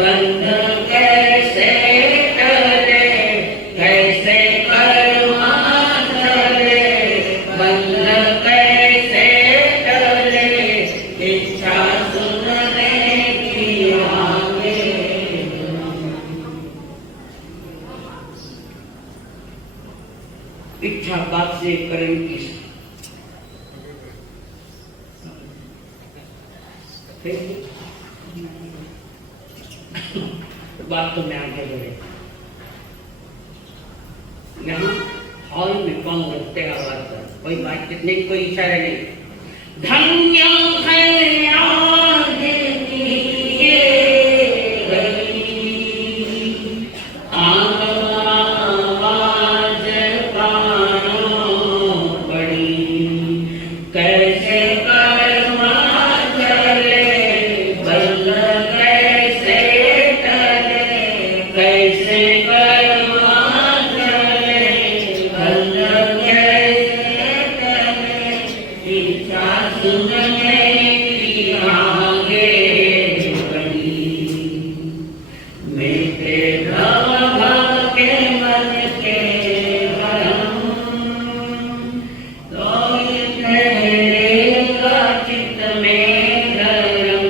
बंध कैसे टले, कैसे कर्मा टले, बंध कैसे टले, इच्छा सुनने की आगे। इच्छा बात से कर्म की बात तो मैं आगे बढ़े। यहाँ हॉल में पाँव रखते आवाज पर कोई बातचीत नहीं, कोई इशारा नहीं। धन्य है आज की आवाज कानों पड़ी, कैसे कर्मा चले, बंध कैसे टले, कैसे कर्मा चले, बंध कैसे टले, इच्छा सुनने की आगे बढ़ी। मेरे भव भव के मन के भरम, तो रहेगा चित्त में धर्म।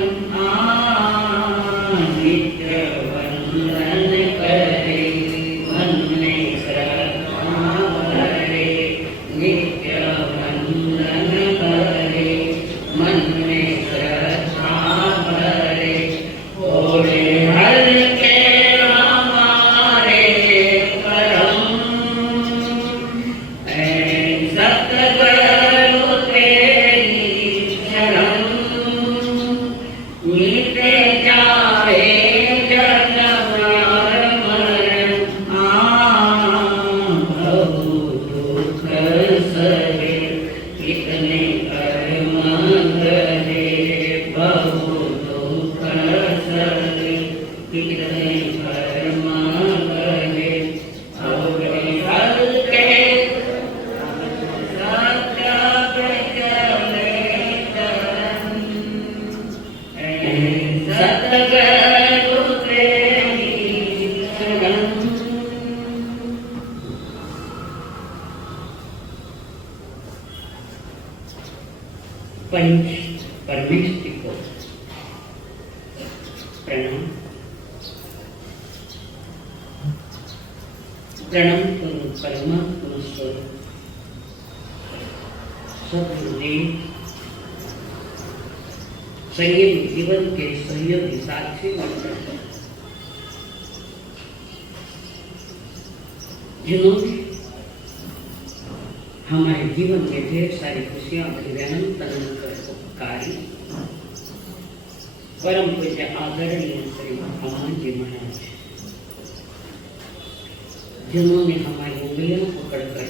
नित्य वंदन करे, मन में श्रद्धा भरे, नित्य वंदन करे, मन में श्रद्धा भरे, ओढ़े हर के हमारे करम। ऐ सतगुरु तेरी शरण, मिटे जाए जन्म और मरण। बहु दुख सहे, कितने कर्म करे, बहु दुख सहे, कितने कर्म करे, औरे हर के सतगुरु तेरी शरण। पंच परमेष्टि को प्रणाम। प्रणाम करो परमात्मा स्वरूप सद्गुरुदेव, संयम जीवन के सहयोगी साथी मंडल, जिन्होंने हमारे जीवन में ढेर सारी खुशियां अनंत अनंत उपकारी परम पूज्य आदरणीय श्री भगवान जी महाराज, जिन्होंने हमारी उंगलियों को पकड़कर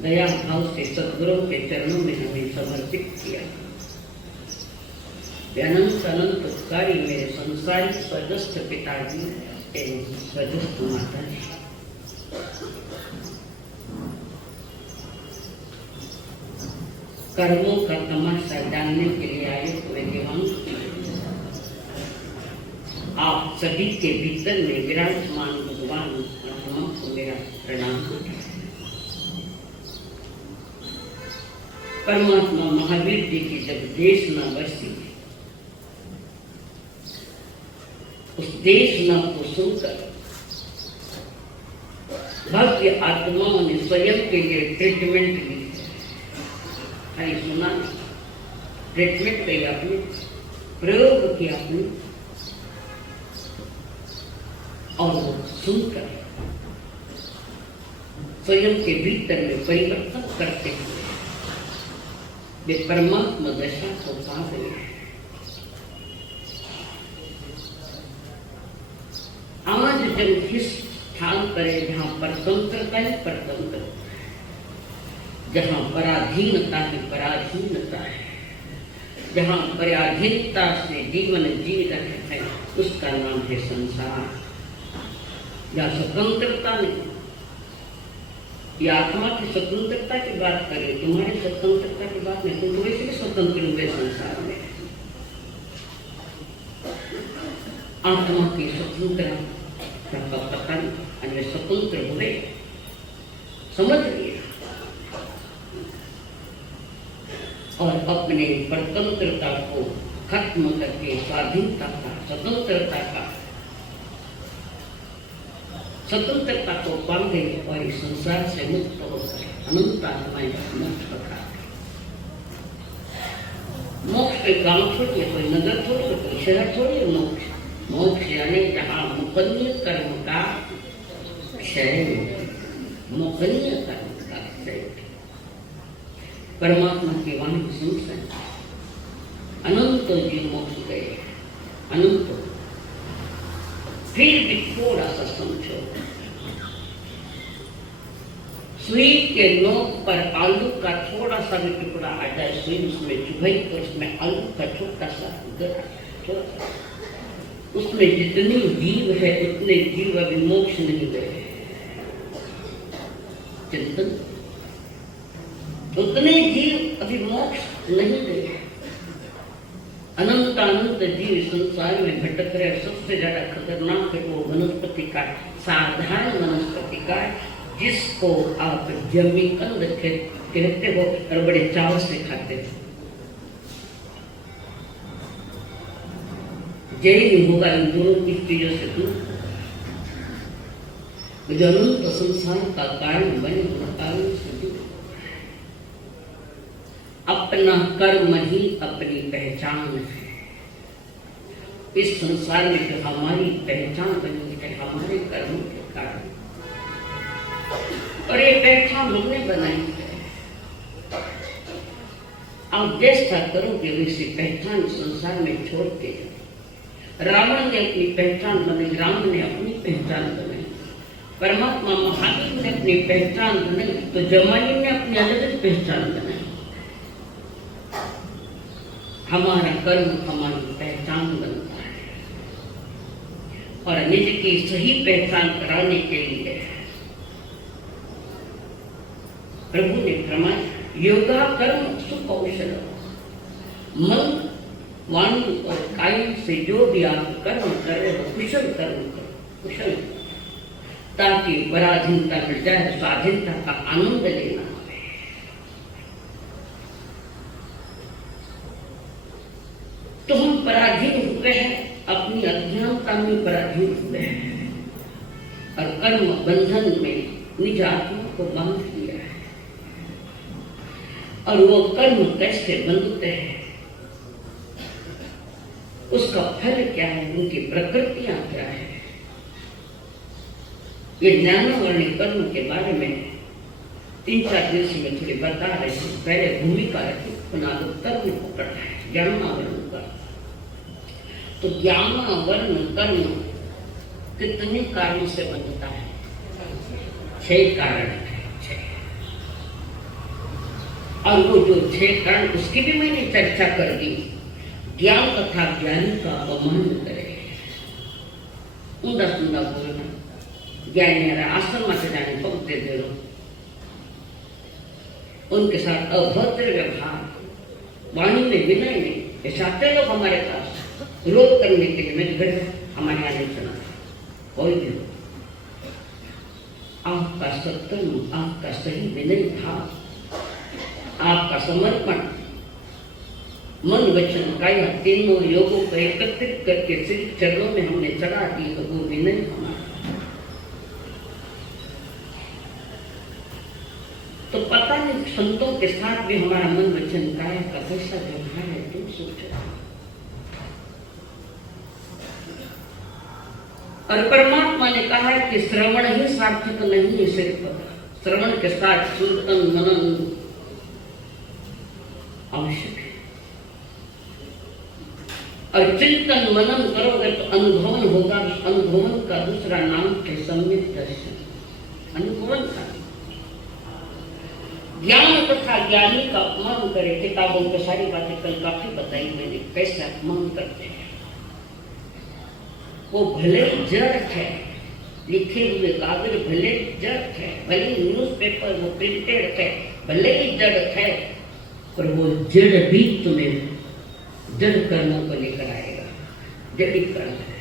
दया भाव से सद्गुरु के चरणों में हमें समर्पित किया। अनंत अनंत उपकारी मेरे संसारी स्वर्गस्थ पिताजी एवं स्वर्गस्थ माता जी, कर्मों का तमाशा जानने के लिए आए हुए देवांग, आप सभी के भीतर में विराजमान भगवान ब्रह्मा को मेरा प्रणाम। परमात्मा महावीर जी की जब देशना बरसी, उस देशना को सुनकर भव्य आत्माओं ने स्वयं के लिए ट्रीटमेंट ली। सुना, ट्रीटमेंट कही आपने, प्रयोग किया आपने, और वो सुनकर स्वयं के भीतर में परिवर्तन करते हुए वे परमात्मा दशा को पा गए। आज जब इस स्थान पर जहाँ परतंत्रता ही परतंत्र, जहाँ पराधीनता ही पराधीनता है, जहाँ पराधीनता से जीवन जी रहे हैं, उसका नाम है संसार। या स्वतंत्रता नहीं, ये आत्मा की स्वतंत्रता की बात करें, तुम्हारी स्वतंत्रता की बात नहीं, तुम वैसे भी स्वतंत्र हुए संसार में। आत्मा की स्वतंत्रता का पता नहीं, स्वतंत्र हुए, समझ लिया और अपने परतंत्रता को खत्म करके स्वाधीनता का, स्वतंत्रता को पा गए और इस संसार से मुक्त होकर अनंत आत्माएं मोक्ष पकड़ा। मोक्ष के काम थोड़ी है, कोई नगर थोड़ी है, कोई शहर थोड़ी है। मोक्ष यानी जहाँ मुकन्य कर्म का क्षय, मुकन्य कर्म का क्षय। परमात्मा की वाणी सुन अनंत जीव मोक्ष गए, अनंत। फिर भी थोड़ा सा समझो, सुई के नोक पर आलू का थोड़ा सा भी टुकड़ा आ जाए, सुई उसमें चुभाई तो उसमें आलू का छोटा सा उसमें जितनी जीव है उतने जीव अभी मोक्ष नहीं गए। चिंतन, उतने जीव अभी मोक्ष नहीं गए। अनंत अनंत जीव संसार में भटक रहे। सबसे ज्यादा खतरनाक है वो वनस्पति का, साधारण वनस्पति का, जिसको आप जमीकंद कहते हो और बड़े चाव से खाते हो। जय नहीं होगा इन दोनों की चीजों से दूर। जो अनंत संसार का कारण बने कारण से दूर। अपना कर्म ही अपनी पहचान है। इस संसार में जो हमारी पहचान बनी है हमारे कर्मों के कारण, और ये पहचान हमने बनाई है। आप जैसा करोगे वैसी पहचान संसार में छोड़ के। रावण ने अपनी पहचान बनाई, राम ने अपनी पहचान बनाई, परमात्मा महावीर ने अपनी पहचान बनाई, तो जमानी ने अपनी अलग पहचान बनाई। हमारा कर्म हमारी पहचान बनता है, और निज की सही पहचान कराने के लिए प्रभु ने फरमाया, योगा कर्म सुकौशल। मन, वाणी और काय से जो भी आप कर्म कर रहे हो कुशल कर्म करो, कुशल, ताकि पराधीनता मिल जाए, स्वाधीनता का आनंद लेना। तो हम पराधीन हुए हैं, अपनी अज्ञानता में पराधीन हुए हैं और कर्म बंधन में निज आत्मा को बांध लिया है। और वो कर्म कैसे बंधते हैं, उसका फल क्या है, उनकी प्रकृतियां क्या है, ये ज्ञानावरणी कर्म के बारे में 3-4 दिन से मैं थोड़ी बता रही हूँ। पहले भूमिका रखी, कर्म को पढ़ा है ज्ञानावरण का। तो ज्ञानावरण कर्म कितने कारणों से बनता है? 6 कारण है, 6। और वो जो 6 कारण, उसकी भी मैंने चर्चा कर दी। ज्ञान तथा ज्ञानी का अपमान करे, ऊंधा सुंदा बोलना, ज्ञानी आश्रम से जाने पग दे दे, उनके साथ अभद्र व्यवहार, वाणी में विनय नहीं। ऐसे आते लोग हमारे पास विरोध करने के लिए, मैं घर हमारे यहाँ नहीं सुना कोई भी। आपका सत्कर्म, आपका सही विनय था, आपका समर्पण मन वचन काया तीनों योगों को एकत्रित करके श्री चरणों में हमने चढ़ा दी, तो वो विनय हमारा। तो पता नहीं संतों के साथ भी हमारा मन वचन काया का कैसा व्यवहार है, तुम सोचो। और परमात्मा ने कहा है कि श्रवण ही सार्थक नहीं है, सिर्फ श्रवण के साथ चिंतन मनन आवश्यक है। और चिंतन मनन करोगे तो अनुभवन होगा। अनुभवन का दूसरा नाम है सम्यक दर्शन। अनुभवन का ज्ञान तथा ज्ञानी का अपमान करे। किताबों में सारी बातें कल काफी बताई मैंने, कैसे अपमान करते हैं। वो भले जड़ है, लिखे हुए कागज भले जड़ है, भले न्यूज़पेपर वो प्रिंटेड है, भले ही जड़ है, पर वो जड़ भी तुम्हें जड़ कर्मों को लेकर आएगा। जड़ीकरण है।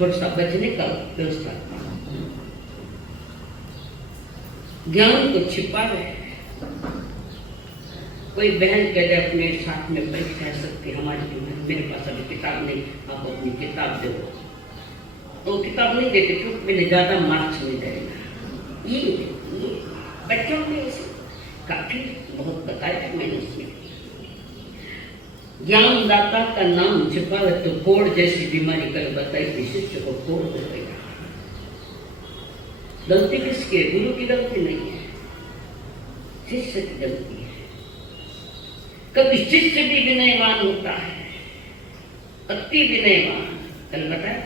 थोड़ा सा बचने का व्यवस्था। ज्ञान को छिपा रहे। कोई बहन कह दे अपने साथ में परीक्षा सकती हमारी, मेरे पास अभी किताब नहीं, आप अपनी किताब दो, तो किताब नहीं देते क्योंकि मैंने ज्यादा मार्क्स नहीं देना। ये बच्चों में काफी बहुत बताया मैंने इसमें। ज्ञानदाता का नाम छिपा है तो कोढ़ जैसी बीमारी कल बताई कि शिष्य को कोढ़ हो गया। गलती किसकी है? गुरु की गलती नहीं है, शिष्य की गलती है। कभी शिष्य भी विनयवान होता है, अति विनयवान। कल बताया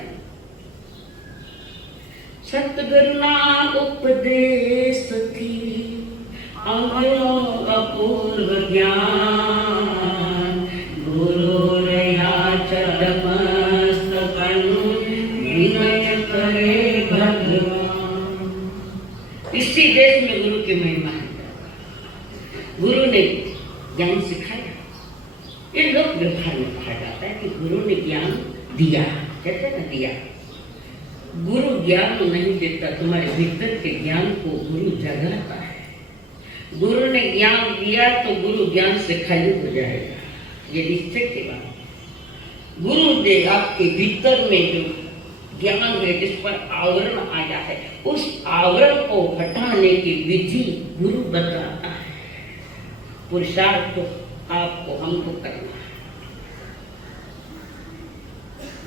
सतगुरु ना उपदेश थी अंगों अपूर्व ज्ञान, गुरु रया चरमस्तकन विनय करे भगवान। इसी देश में गुरु की महिमा है। गुरु ने ज्ञान सिखाया। ये लोक व्यवहार में कहा जाता है कि गुरु ने ज्ञान दिया, कहते ना दिया। गुरु ज्ञान नहीं देता, तुम्हारे भीतर के ज्ञान को गुरु जगाता है। गुरु ने ज्ञान दिया तो गुरु ज्ञान से खाली हो जाएगा, ये निश्चय की बात। गुरु दे आपके भीतर में जो ज्ञान है, जिस पर आवरण आया है, उस आवरण को हटाने की विधि गुरु बताता है। पुरुषार्थ तो आपको हमको करना है।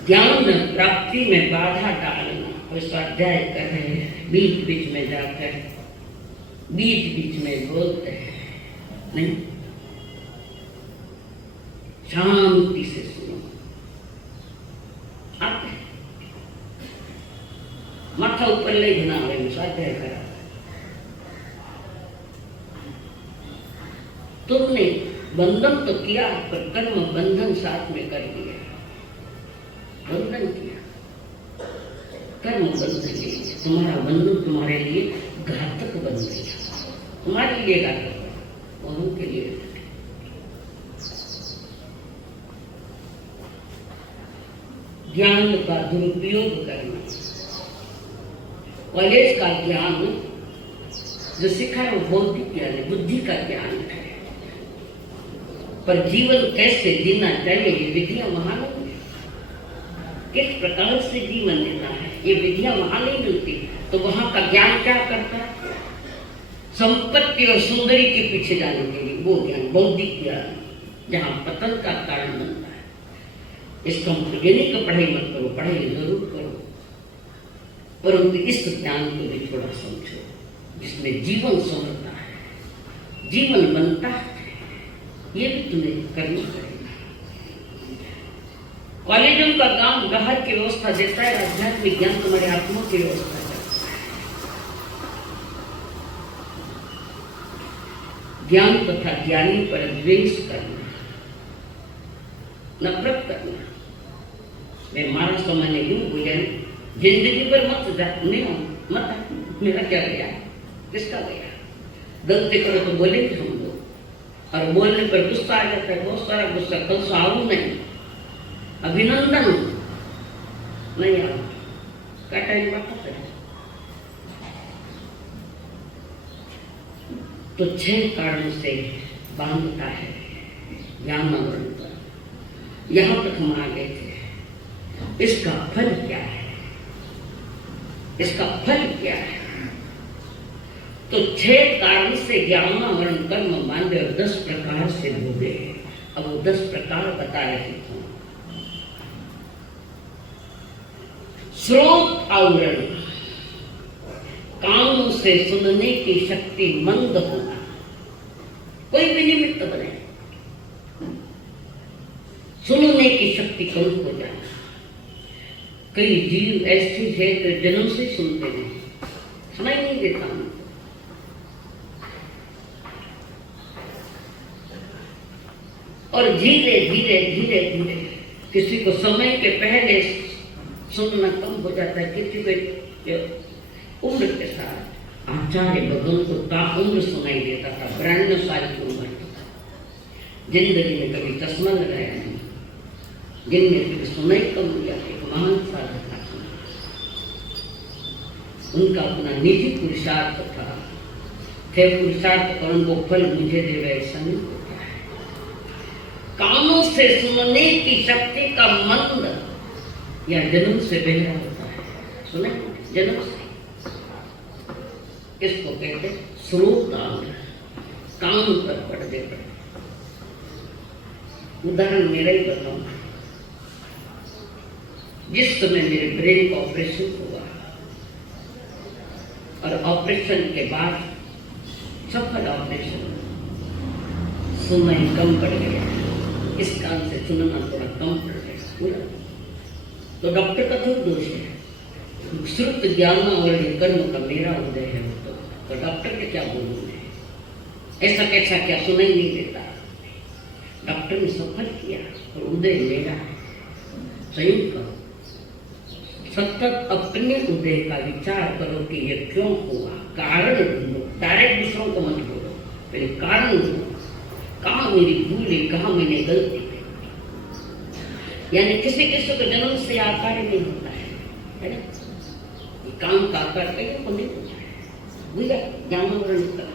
ज्ञान प्राप्ति में बाधा डालना और स्वाध्याय कर रहे हैं, बीच बीच में जाकर बीच बीच में बोलते हैं नहीं, शांति से सुनो। आते माथा ऊपर ले घना में स्वाध्याय करा। तुमने बंधन तो किया पर कर्म बंधन साथ में कर दिया। बंधन किया, कर्म बंधन किया, तुम्हारा बंधन तुम्हारे लिए घातक बन गया। तुम्हारे लिए घातक, और उनके लिए ज्ञान का दुरुपयोग करना। कॉलेज का ज्ञान जो सीखा है वो बौद्धिक ज्ञान है, बुद्धि का ज्ञान है, पर जीवन कैसे जीना चाहिए ये विधियां वहां नहीं है। किस प्रकार से जीवन जीना है ये विधियां वहां नहीं मिलती। तो वहां का ज्ञान क्या करता है? संपत्ति और सुंदरी के पीछे जाने के लिए वो ज्ञान, बौद्धिक ज्ञान, जहां पतन का कारण बनता है। इसका मतलब ये नहीं कि पढ़ाई मत करो, पढ़ाई जरूर करो, परंतु इस ज्ञान को भी थोड़ा समझो जिसमें जीवन संभलता है, जीवन बनता है। ये भी तुम्हें करना पड़ेगा। कॉलेजों का काम ग्राहक की व्यवस्था देता है, आध्यात्मिक ज्ञान तुम्हारे आत्मा की व्यवस्था करता है। ज्ञान तथा ज्ञानी पर द्वेष करना, नफरत करना, मैं मारा सामान्य क्यों हो जाए, जिंदगी पर मत जा, मत मेरा क्या गया, किसका गया। गलती करो तो बोलेंगे हम लोग, और बोलने पर गुस्सा आ जाता है, बहुत सारा गुस्सा। कल सारू नहीं, अभिनंदन नहीं आ क्या टाइम बात है। तो 6 कारण से बांधता है ज्ञान आवरण पर। यहां तक हम आ गए थे। इसका फल क्या है? इसका फल क्या है? तो 6 कारण से ज्ञानावरण कर्म बांधे और 10 प्रकार से भोगे। अब वो 10 प्रकार बता रही हूं। श्रोत आवरण, कानों से सुनने की शक्ति मंद होना, कोई भी निमित्त बने, सुनने की शक्ति कम हो जाना। कई जीव ऐसे हैं जो जन्म से सुनते हैं, सुनाई नहीं देता उनको। और धीरे धीरे धीरे धीरे किसी को समय के पहले सुनना कम हो जाता है। किसी को उम्र के साथ आचार्य भगवान को ताउम्र सुनाई देता था, 92 साल की उम्र तक। जिंदगी में कभी चश्मा लगाया नहीं, जिनमें फिर सुनाई कम हो जाती, महान साधक था। उनका अपना निजी पुरुषार्थ था। थे पुरुषार्थ पर उनको फल मुझे देवे ऐसा नहीं होता है। कानों से सुनने की शक्ति का मंद या जन्म से बहरा होता है। सुने जन्म से, इसको कहते स्रोत आंग्र, कान पर पर्दे पर। उदाहरण मेरा ही बताऊं। जिस समय मेरे ब्रेन का ऑपरेशन हुआ और ऑपरेशन के बाद सफल ऑपरेशन, सुनना कम पड़ गया, इस कान से सुनना थोड़ा कम पड़ गया पूरा। तो डॉक्टर का तो दोष है, श्रुत ज्ञान और कर्म का मेरा उदय है। तो डॉक्टर के क्या बोलूं मैं, ऐसा कैसा क्या सुनाई नहीं देता। डॉक्टर ने सफल किया और उदय मेरा है। संयुक्त करो, सतत अपने उदय का विचार करो कि ये क्यों हुआ, कारण ढूंढो। डायरेक्ट दूसरों को मत बोलो, पहले कारण ढूंढो। कहाँ मेरी भूल है, कहाँ मैंने गलती की। यानी किसी किसी को जन्म से आकार नहीं होता है ना। काम का आकार कहीं को नहीं होता है, बुझा ज्ञानावरण का।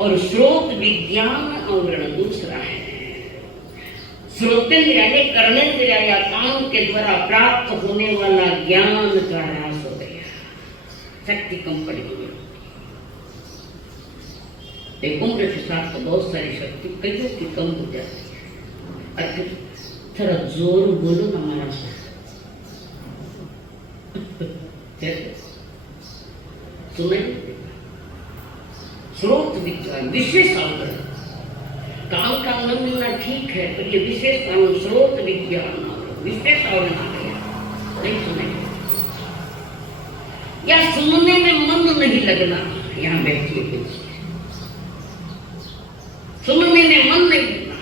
और स्रोत विज्ञान आवरण दूसरा है। श्रोतेंद्रिय यानी कर्णेंद्रिय या कान के द्वारा प्राप्त होने वाला ज्ञान का ह्रास हो गया, शक्ति कम पड़ गई। एक उम्र के साथ तो बहुत सारी शक्ति कईयों की कम हो जाती है। अरे थोड़ा जोर बोलो ना हमारा सा। सुने स्रोत विज्ञान विशेष आवरण, काम का मन मिलना ठीक है, पर ये विशेष आवरण स्रोत विज्ञान विशेष आवरण आ गया। नहीं सुने या सुनने में मन नहीं लगना, यहाँ बैठिए कुछ सुनने में मन नहीं लगना।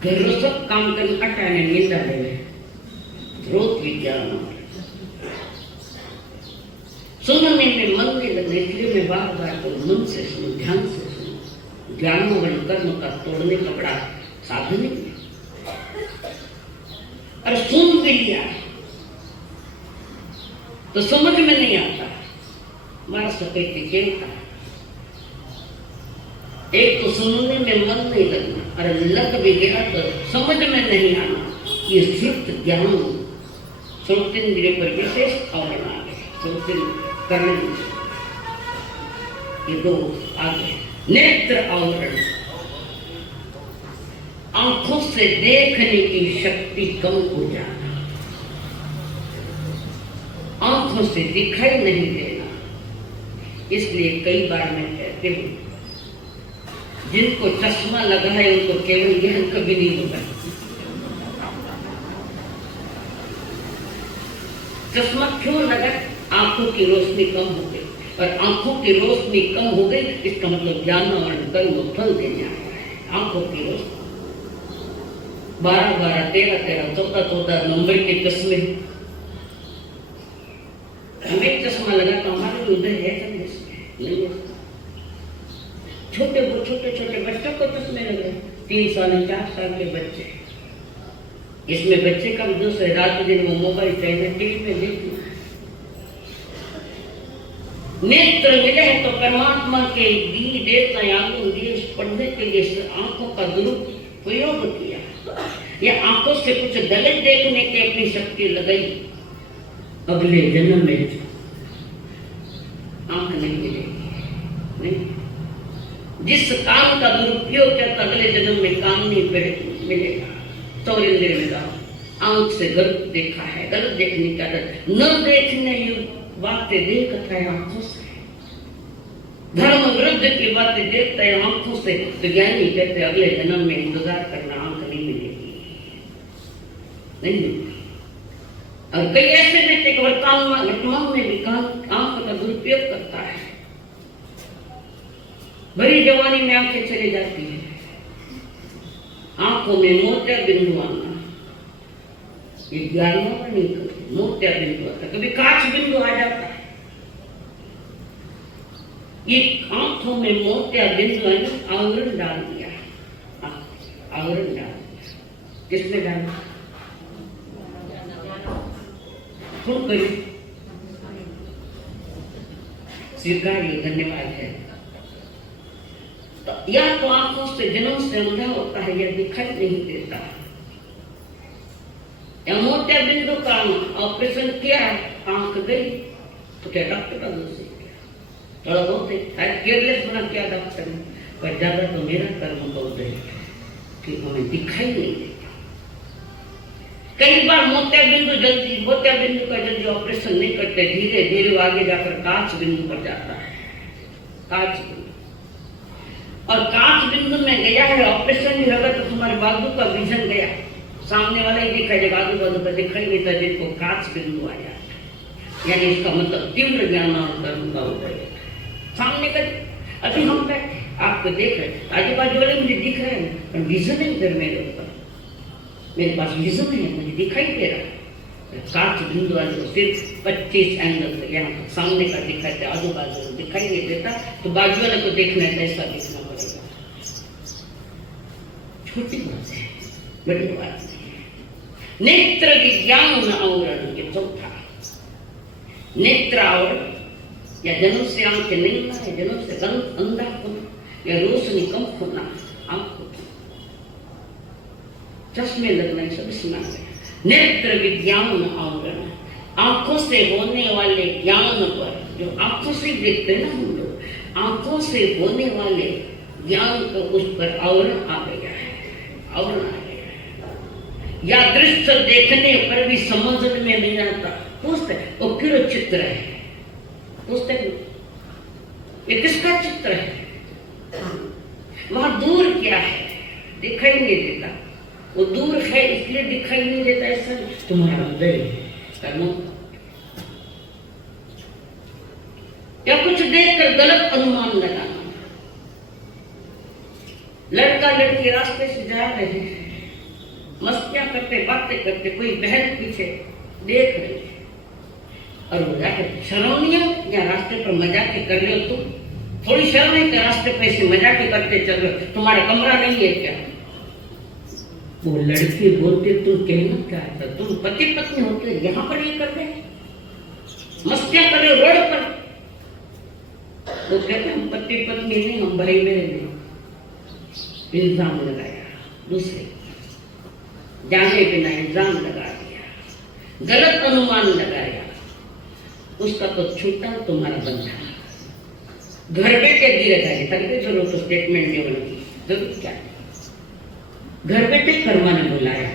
घर सब काम कर अटाने नींद आ रहे, स्रोत विज्ञान। सुनने में मन नहीं लगना, इसलिए मैं बार बार को मन से सुनो, ध्यान से सुनो। ज्ञान और कर्म का तोड़ने का बड़ा साधन है। और सुन भी लिया तो समझ में नहीं आता, हमारा सफेद खेलता। एक तो सुनने में मन नहीं लगना, और लग भी गया तो समझ में नहीं आना। ये श्रुत ज्ञान श्रोतेंद्रिय पर विशेष आवरण आ गए। श्रोतेंद्रिय करने ये दो आगे। नेत्र आवरण, आंखों से देखने की शक्ति कम हो जाना, आंखों से दिखाई नहीं देना। इसलिए कई बार मैं कहती हूँ, जिनको चश्मा लगा है उनको केवल ज्ञान कभी नहीं होगा। चश्मा क्यों लगा? आंखों की रोशनी कम हो गई, और आंखों की रोशनी कम हो गई इसका मतलब ज्ञान और कर्म फल देने आ रहा है। आंखों की रोशनी 12, 12, 13, 13, 14, 14 नंबर के चश्मे। हमें चश्मा लगा तो हमारे भी उधर है नहीं है। छोटे छोटे बच्चों को चश्मे लग रहे, 3 साल 4 साल के बच्चे। इसमें बच्चे का भी दोष है, रात दिन वो मोबाइल चाहिए, टीवी में देखना। नेत्र मिले हैं तो परमात्मा के दी देवता आंखों दिए पढ़ने के लिए आंखों का दुरुपयोग किया, या आंखों से कुछ गलत देखने की अपनी शक्ति लगाई। अगले जन्म में आंख नहीं मिलेगी, नहीं। जिस काम का दुरुपयोग किया तो अगले जन्म में काम नहीं मिलेगा। सौरेंद्र में कहा आंख से गलत देखा है, गलत देखने की आदत न देखने बातें देखता है आंखों से, धर्म विरुद्ध की बातें देखता है आंखों से। तो ज्ञानी कहते अगले जन्म में इंतजार करना, आंख नहीं मिलेगी, नहीं मिलेगी। और कई ऐसे व्यक्ति के वर्तमान में भी आंख का दुरुपयोग करता है। बड़ी जवानी में आंखें चली जाती है, आंखों में मोतिया बिंदु आना, ये ज्ञान नहीं करते। मोतिया बिंदु आता, कभी कांच बिंदु आ जाता है। ये आंखों में मोतिया बिंदु आवरण डाल दिया, आवरण डाल दिया। किसने जाना? खूब करिए, स्वीकारिए, धन्यवाद है। तो या तो आंखों से जन्म से अंधा होता है या दिखाई नहीं देता, या मोतिया बिंदु का ऑपरेशन किया, आंख गई तो क्या डॉक्टर का दोष है? थोड़ा बहुत केयरलेस बना किया डॉक्टर ने, पर ज्यादा तो मेरा कर्म बहुत है कि हमें दिखाई नहीं देता। कई बार मोतिया बिंदु का जल्दी ऑपरेशन नहीं करते, धीरे धीरे आगे जाकर कांच बिंदु पर जाता है। कांच बिंदु, और कांच बिंदु में गया है, ऑपरेशन भी होगा तो तुम्हारे बाजू का विजन गया, सामने वाला ही दिखाई देगा, आजू बाजू का दिखाई नहीं था, जिनको कांच बिंदु आया, यानी इसका मतलब तीव्र ज्ञान और कर्म का उदय। सामने का अभी हम बैठे आपको देख रहे, आजू बाजू वाले मुझे दिख रहे हैं, पर विजन है इधर मेरे ऊपर, मेरे पास विजन है, मुझे दिखाई दे रहा है। कांच बिंदु वाले को सिर्फ 25 एंगल से यहाँ सामने का दिखाई दे, आजू बाजू को दिखाई नहीं देता, तो बाजू वाले को देखना है कैसा दिखना पड़ेगा। छोटी बात है, बड़ी बात नहीं। नेत्र विज्ञान आवरण के चौथा, नेत्र आवरण या जन्म से आंख नहीं होना है, जन्म से अंधा होना या रोशनी कम होना, आंखों की चश्मे लगना, सब सुना गया। नेत्र विज्ञान आवरण, आंखों से होने वाले ज्ञान पर, जो आंखों से देखते हैं ना हम लोग, आंखों से होने वाले ज्ञान का उस पर आवरण आ गया है, आवरण आ गया है। या दृश्य देखने पर भी समझ में नहीं आता, पूछते वो क्यों चित्र है, पूछते ये किसका चित्र है, वहां दूर क्या है, दिखाई नहीं देता, वो दूर है इसलिए दिखाई नहीं देता, ऐसा तुम्हारा हृदय कर्म। या कुछ देखकर गलत अनुमान लगाना, लड़का लड़की रास्ते से जा रहे हैं, मस्तियां करते, बातें करते, कोई बहन पीछे देख रही है, और वो जाकर शर्म नहीं है, या रास्ते पर मजाक कर रहे हो तुम, थोड़ी शर्म है कि रास्ते पे ऐसे मजाक करते चल रहे हो, तुम्हारा कमरा नहीं है क्या? वो लड़के बोलते तुम कहना क्या है, तुम पति पत्नी होते यहाँ पर ये कर रहे, मस्तियां कर रहे रोड पर। वो कहते हम पति पत्नी नहीं, हम भाई बहन नहीं। इल्जाम लगाया, दूसरे जाने बिना इल्जाम लगा दिया, गलत अनुमान लगाया, उसका तो छूटा तुम्हारा बंधा। घर बैठे गिरे जाए, तभी जरूरत तो स्टेटमेंट देने की जरूरत क्या है? घर बैठे कर्मा ने बुलाया,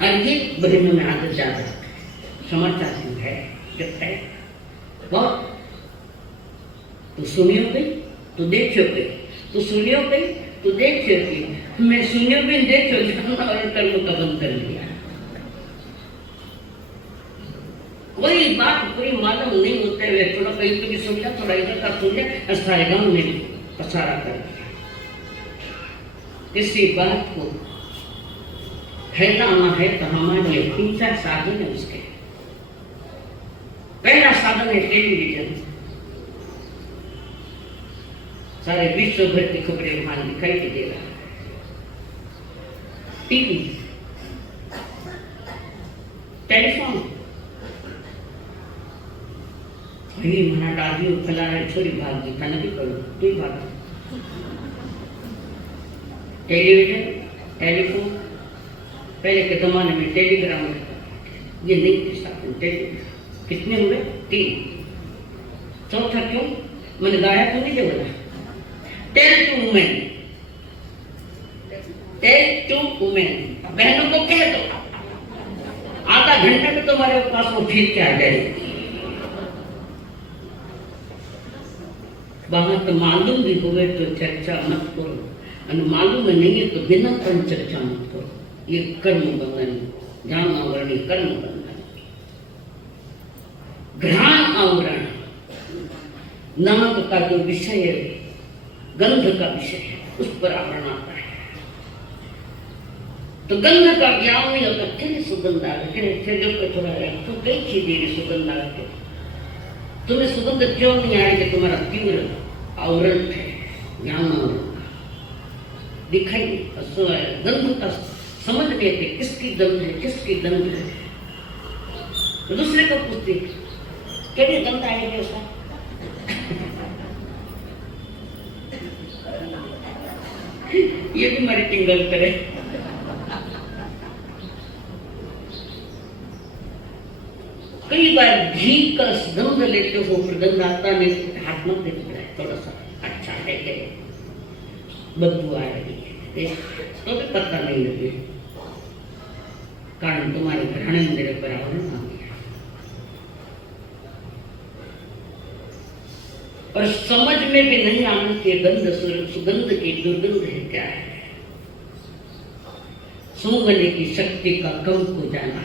और ये बहनों में आदत ज्यादा समाचार है, जब है बहुत, तू सुनियो गई, तू देखियो गई, तू सुनियो गई, तू देखियो गई, मैं सुनियो भी देखियो जाना और कर्म का बंद कर लिया। कोई बात पूरी मालूम नहीं होते हुए थोड़ा कहीं भी सुन लिया, थोड़ा इधर का सुन लिया, सारे गांव में पसारा कर दिया। किसी बात को फैलाना है तो हमारे लिए 3-4 साधन है उसके। पहला साधन है टेलीविजन, सारे विश्व भर की खबरें वहां दिखाई दे रहा है। टीवी, टेलीफोन, भाई मना दादी फैला रहे, छोरी भाग गई, खाना भी करो, तू ही भाग। टेलीविजन, टेलीफोन, पहले के जमाने में टेलीग्राम, ये नहीं थे साधन, टेलीग्राम कितने हुए? 3। चौथा क्यों? मैंने गाया तो नहीं बोला, tell to women, tell to women, बहनों को कह दो, आधा घंटा में तुम्हारे पास वो फिर के आ जाएगी। वहां तो मालूम भी हुए तो चर्चा मत करो, और मालूम नहीं है तो बिना पर चर्चा मत करो। ये कर्म बंधन, ज्ञान आवरण, कर्म बंधन। घ्राण आवरण, नाक का जो विषय है, गंध का विषय है, उस पर आवरण आता है। तो गंध का ज्ञान नहीं होता, फिर सुगंध आ गई, थोड़ा तो कई चीजें सुगंध आ गई। तुम्हें सुगंध क्यों नहीं आएगी? तुम्हारा तीव्र आवरण है, ज्ञान आवरण दिखाई गंध का समझ गए थे किसकी गंध है, किसकी गंध है। तो दूसरे को पूछते केड़ी गंध आएगी उसका। ये भी हमारी टिंगल करे। कई बार घी का गंध लेते हो, गंध आता नहीं, हाथ मत देते है, थोड़ा सा अच्छा है कि बदबू आ रही है तो भी पता नहीं लगे, कारण तुम्हारे घराने में मेरे पर आवरण आ गया। और समझ में भी नहीं आने के गंध सुगंध की दुर्गंध है क्या है। सूंघने की शक्ति का कम को जाना।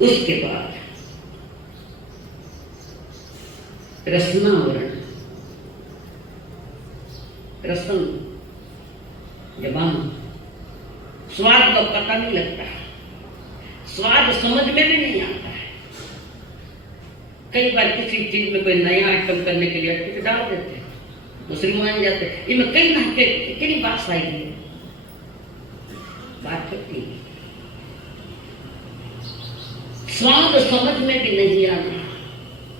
उसके बाद रसनावरण, रसन जबान, स्वाद का पता नहीं लगता, स्वाद समझ में भी नहीं आता है। कई बार किसी चीज में कोई नया आइटम करने के लिए कुछ डाल देते हैं, दूसरी मान जाते हैं, इनमें कई ना कई बात आई है, बात करती है। स्वाद समझ में भी नहीं आना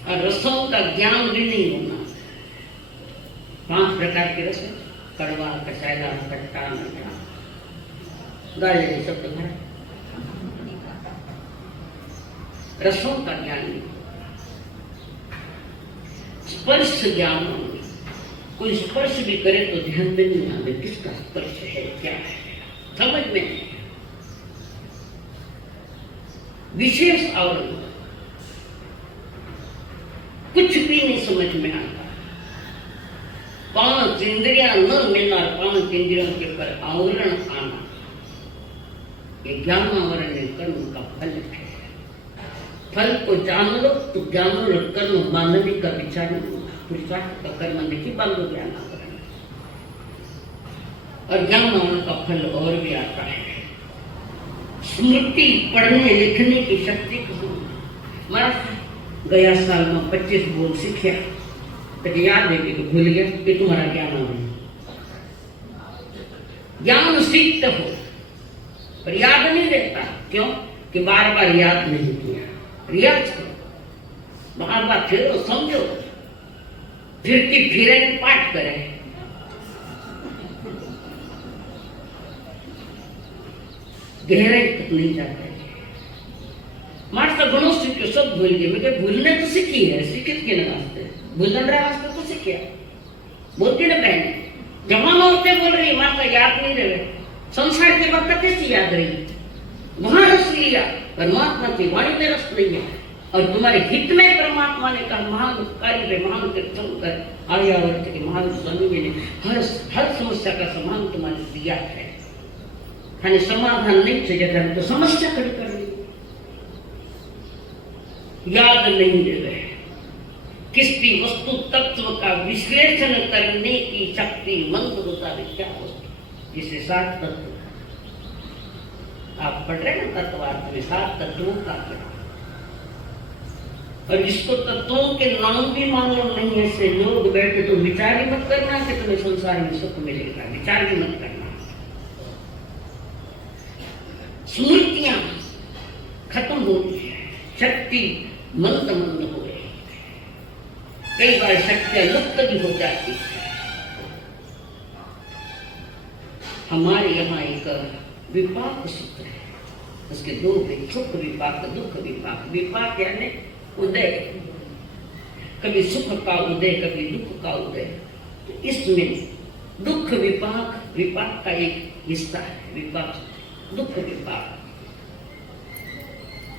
और रसों का ज्ञान भी नहीं होना। 5 प्रकार के रस, कड़वा, कसायला, खट्टा, मीठा, गाढ़े, सब तो है। रसों का ज्ञान नहीं, स्पर्श ज्ञान नहीं। कोई स्पर्श भी करे तो ध्यान में नहीं आवे किसका स्पर्श है, क्या है, समझ में नहीं। विशेष आवरण, कुछ भी नहीं समझ में आता। 5 इंद्रियां न मिलना, 5 इंद्रियों के पर आवरण आना, ये ज्ञान आवरण कर्म का फल है। फल को जान लो तो ज्ञान और कर्म मानवी का विचार पुरुषार्थ का कर्म नहीं बांधो ज्ञान आवरण। और ज्ञान आवरण का फल और भी आता है। स्मृति, पढ़ने लिखने की शक्ति को गया साल में 25 बोल सीखा, तो याद है कि भूल गया कि तुम्हारा ज्ञान आवरण। ज्ञान सीखते हो पर याद नहीं रहता, क्यों कि बार बार याद नहीं किया। रियाज करो, बार बार फिरो, समझो, फिर की फिरे पाठ करे। गहराई तक नहीं जाता है। मार्सा गुणों सीखे, सब भूल गए। मैं भूलने तो सीखी है, सीखे के न वास्ते भूलन रहा वास्ते तो सीखे बोलती ना बहन। जवान औरतें बोल रही मार्सा याद नहीं रहे, संसार की बात कैसी याद रही। वहां रस लिया, परमात्मा की वाणी में रस नहीं है। और तुम्हारे हित में परमात्मा ने कहा महान कार्य, महान कीर्तन कर आर्यावर्त के महान स्वामी ने हर समस्या का समाधान तुम्हारे दिया है। यानी समाधान नहीं चाहिए तो समस्या खड़ी कर ली। याद नहीं रहे, किसी वस्तु तत्व का विश्लेषण करने की शक्ति मंद होता है। क्या वस्तु जिसे 7 तत्व आप पढ़ रहे हैं ना, तत्वार्थ में 7 तत्वों का क्या, और जिसको तत्वों के नाम भी मालूम नहीं है से लोग बैठे तो विचार ही मत करना कि तुम्हें संसार में सुख मिलेगा, विचार भी मत करना। स्मृतियां खत्म होती है, शक्ति मंद मंद हो रही है, कई बार शक्तियां लुप्त भी हो जाती है। हमारे यहाँ एक विपाक सूत्र है, उसके 2 सुख विपाक, दुख विपाक। विपाक यानी उदय, कभी सुख का उदय, कभी दुख का उदय। तो इसमें दुख विपाक, विपाक का एक हिस्सा है विपाक, दुख विपाक।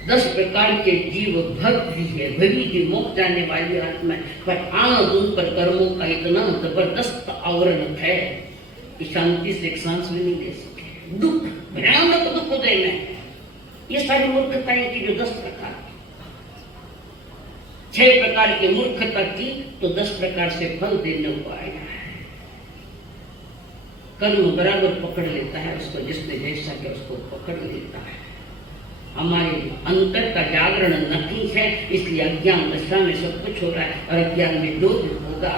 10 प्रकार के जीव भक्ति है, भवी की मोक्ष जाने वाली आत्मा, पर आनंद उन पर कर्मों का इतना जबरदस्त आवरण है कि शांति से एक सांस भी नहीं ले सके। दुख, भयानक दुख उदय में ये सारी मूर्खताएं की जो 10 प्रकार, 6 प्रकार की मूर्खता की तो 10 प्रकार से फल देने को आया है। कर्म बराबर पकड़ लेता है उसको, जिसने जैसा किया उसको पकड़ लेता है। हमारे अंतर का जागरण नहीं है, इसलिए अज्ञान दशा में सब कुछ हो रहा है। और अज्ञान में जो भी होगा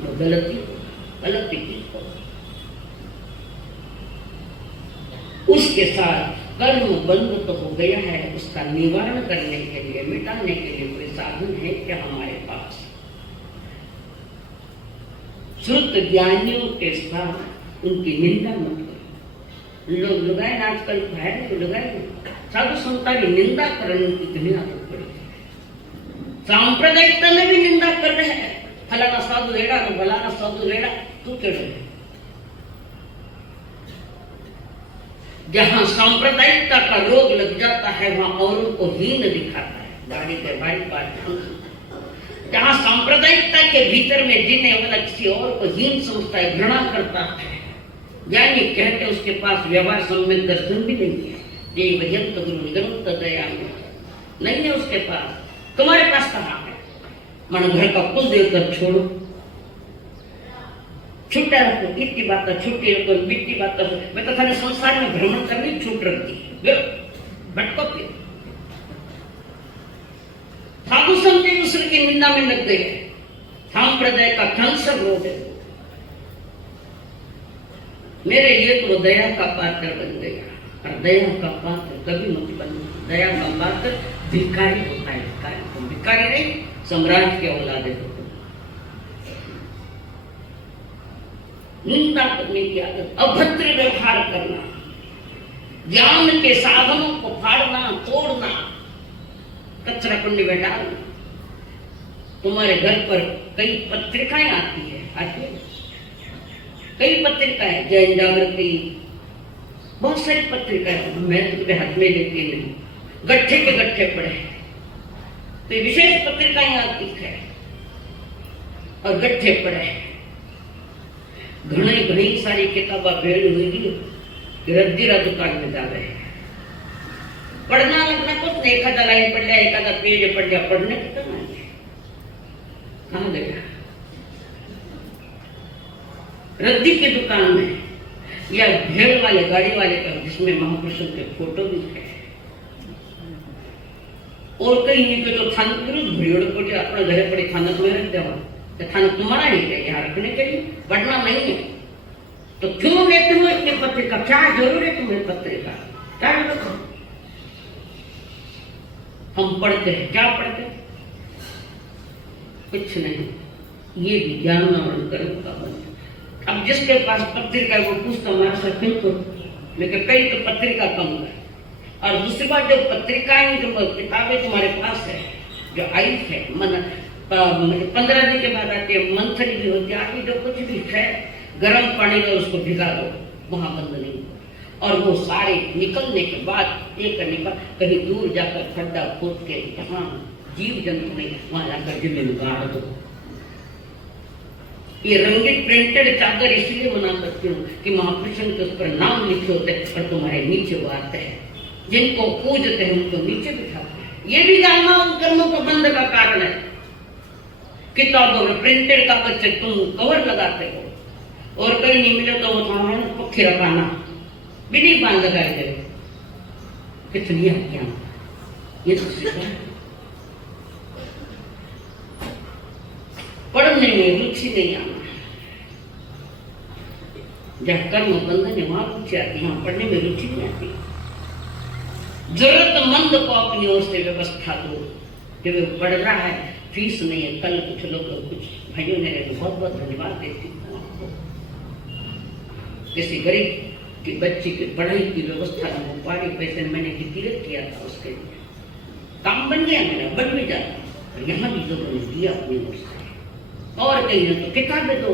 वो गलती होगा। गलत भी चीज करो, उसके साथ कर्म बंध तो हो गया है, उसका निवारण करने के लिए, मिटाने के लिए कोई साधन है क्या हमारे पास? श्रुत ज्ञानियों के साथ उनकी निंदा मत करो। लोग लगाए आजकल है तो लगाए, साधु संता की निंदा करने की कितनी आदत पड़ी। सांप्रदायिकता में भी निंदा कर रहे हैं, फलाना साधु रेड़ा तो फलाना साधु रेड़ा, तू क्यों रहे? जहां सांप्रदायिकता का रोग लग जाता है वहां औरों को हीन दिखाता है। गाड़ी के भाई बात, जहां सांप्रदायिकता के भीतर में जीने वाला किसी और को हीन समझता है, घृणा करता है, यानी कहते उसके पास व्यवहार संबंध दर्शन भी नहीं है। ये भजन तो गुरु ग्रंथ दया नहीं है उसके पास। तुम्हारे पास कहाँ है? मन घर का कुल देवता छोड़ो, छुट्टा रखो, इतनी बात छुट्टी रखो, बिट्टी बात। मैं तो थाने संसार में भ्रमण करनी छूट रखती भटको फिर। साधु संत दूसरे की निंदा में लग गए, सांप्रदाय का कैंसर रोग है। मेरे लिए तो दया का पात्र बन गया, और दया का पात्र कभी मत बनना। दया का पात्र भिखारी होता है, भिखारी तो भिखारी नहीं, सम्राट के औलादे होते। निंदा करने की आदत, अभद्र व्यवहार करना, ज्ञान के साधनों को फाड़ना, तोड़ना, कचरा कुंडी में डालना। तुम्हारे घर पर कई पत्रिकाएं आती है, कई पत्रिकाएं, जैन जागृति, बहुत सारी पत्रिकाएं, मैं तुम्हें हाथ में लेती नहीं, गट्ठे के गट्ठे पड़े, तो विशेष पत्रिकाएं आती है और गट्ठे पड़े। घनी सारी किताबा भेड़ हुई रद्दीरा दुकान में जा रहे हैं। पढ़ना लगना कुछ नहीं, एक आधा लाइन पढ़ लिया, एक आधा पेज पढ़ लिया, पढ़ने की करना है। कहाँ गया? रद्दी की दुकान में या भेड़ वाले गाड़ी वाले का, जिसमें महापुरुषों के फोटो भी है, और कहीं नहीं के तो थानक भीड़ पड़ी अपने घरे पड़ी थानक में रख देवा, थानक तुम्हारा ही है यहाँ रखने के लिए, पढ़ना नहीं है तो क्यों लेते हो इतने पत्रिका? क्या जरूर है तुम्हें पत्रिका? क्या रखो? हम पढ़ते हैं, क्या पढ़ते हैं? कुछ नहीं। ये विज्ञान और कर्म का बंध। अब जिसके पास पत्रिका है वो पूछता हमारा सत्य को, लेकिन कई तो पत्रिका कम है। और दूसरी बात, जो पत्रिकाएं, जो किताबें तुम्हारे पास है, जो आई है, 15 दिन के बाद आती है, मंथली भी होती है, आगे जो कुछ भी है, गर्म पानी में उसको भिगा दो, वहां बंद नहीं। और वो सारे निकलने के बाद एक करने का कहीं दूर जाकर खड्डा खोद के, जहां जीव जंतु नहीं, वहां जाकर जमीन गाड़ दो। ये रंगीत प्रिंटेड चादर इसलिए बना सकती हूँ कि महापुरुषों के उस पर नाम लिखे होते हैं और तुम्हारे नीचे वो आते हैं, जिनको पूजते हैं उनको नीचे बिठाते हैं। ये भी जानना उन कर्मों का बंध का कारण है। किताबों में प्रिंटेड कागज से तुम कवर लगाते हो, और कहीं नहीं मिले तो वो थोड़ा पक्षी रखाना भी नहीं बांध लगाए गए। कितनी हत्या ये तो पढ़ने में रुचि नहीं आना। जहाँ कर्म बंधन है वहां रुचि आती है, वहां पढ़ने में रुचि नहीं आती। जरूरतमंद को अपनी ओर से व्यवस्था दो कि वो पढ़ रहा है, फीस नहीं है। कल कुछ लोग, कुछ भाइयों ने बहुत बहुत धन्यवाद देती हूँ। किसी गरीब की बच्ची की पढ़ाई की व्यवस्था में वो पारी पैसे मैंने वितरित किया था, उसके लिए काम बन गया, मेरा बन भी जाता। यहाँ भी लोगों ने दिया अपनी ओर से, और कहीं ना तो किताबें दो,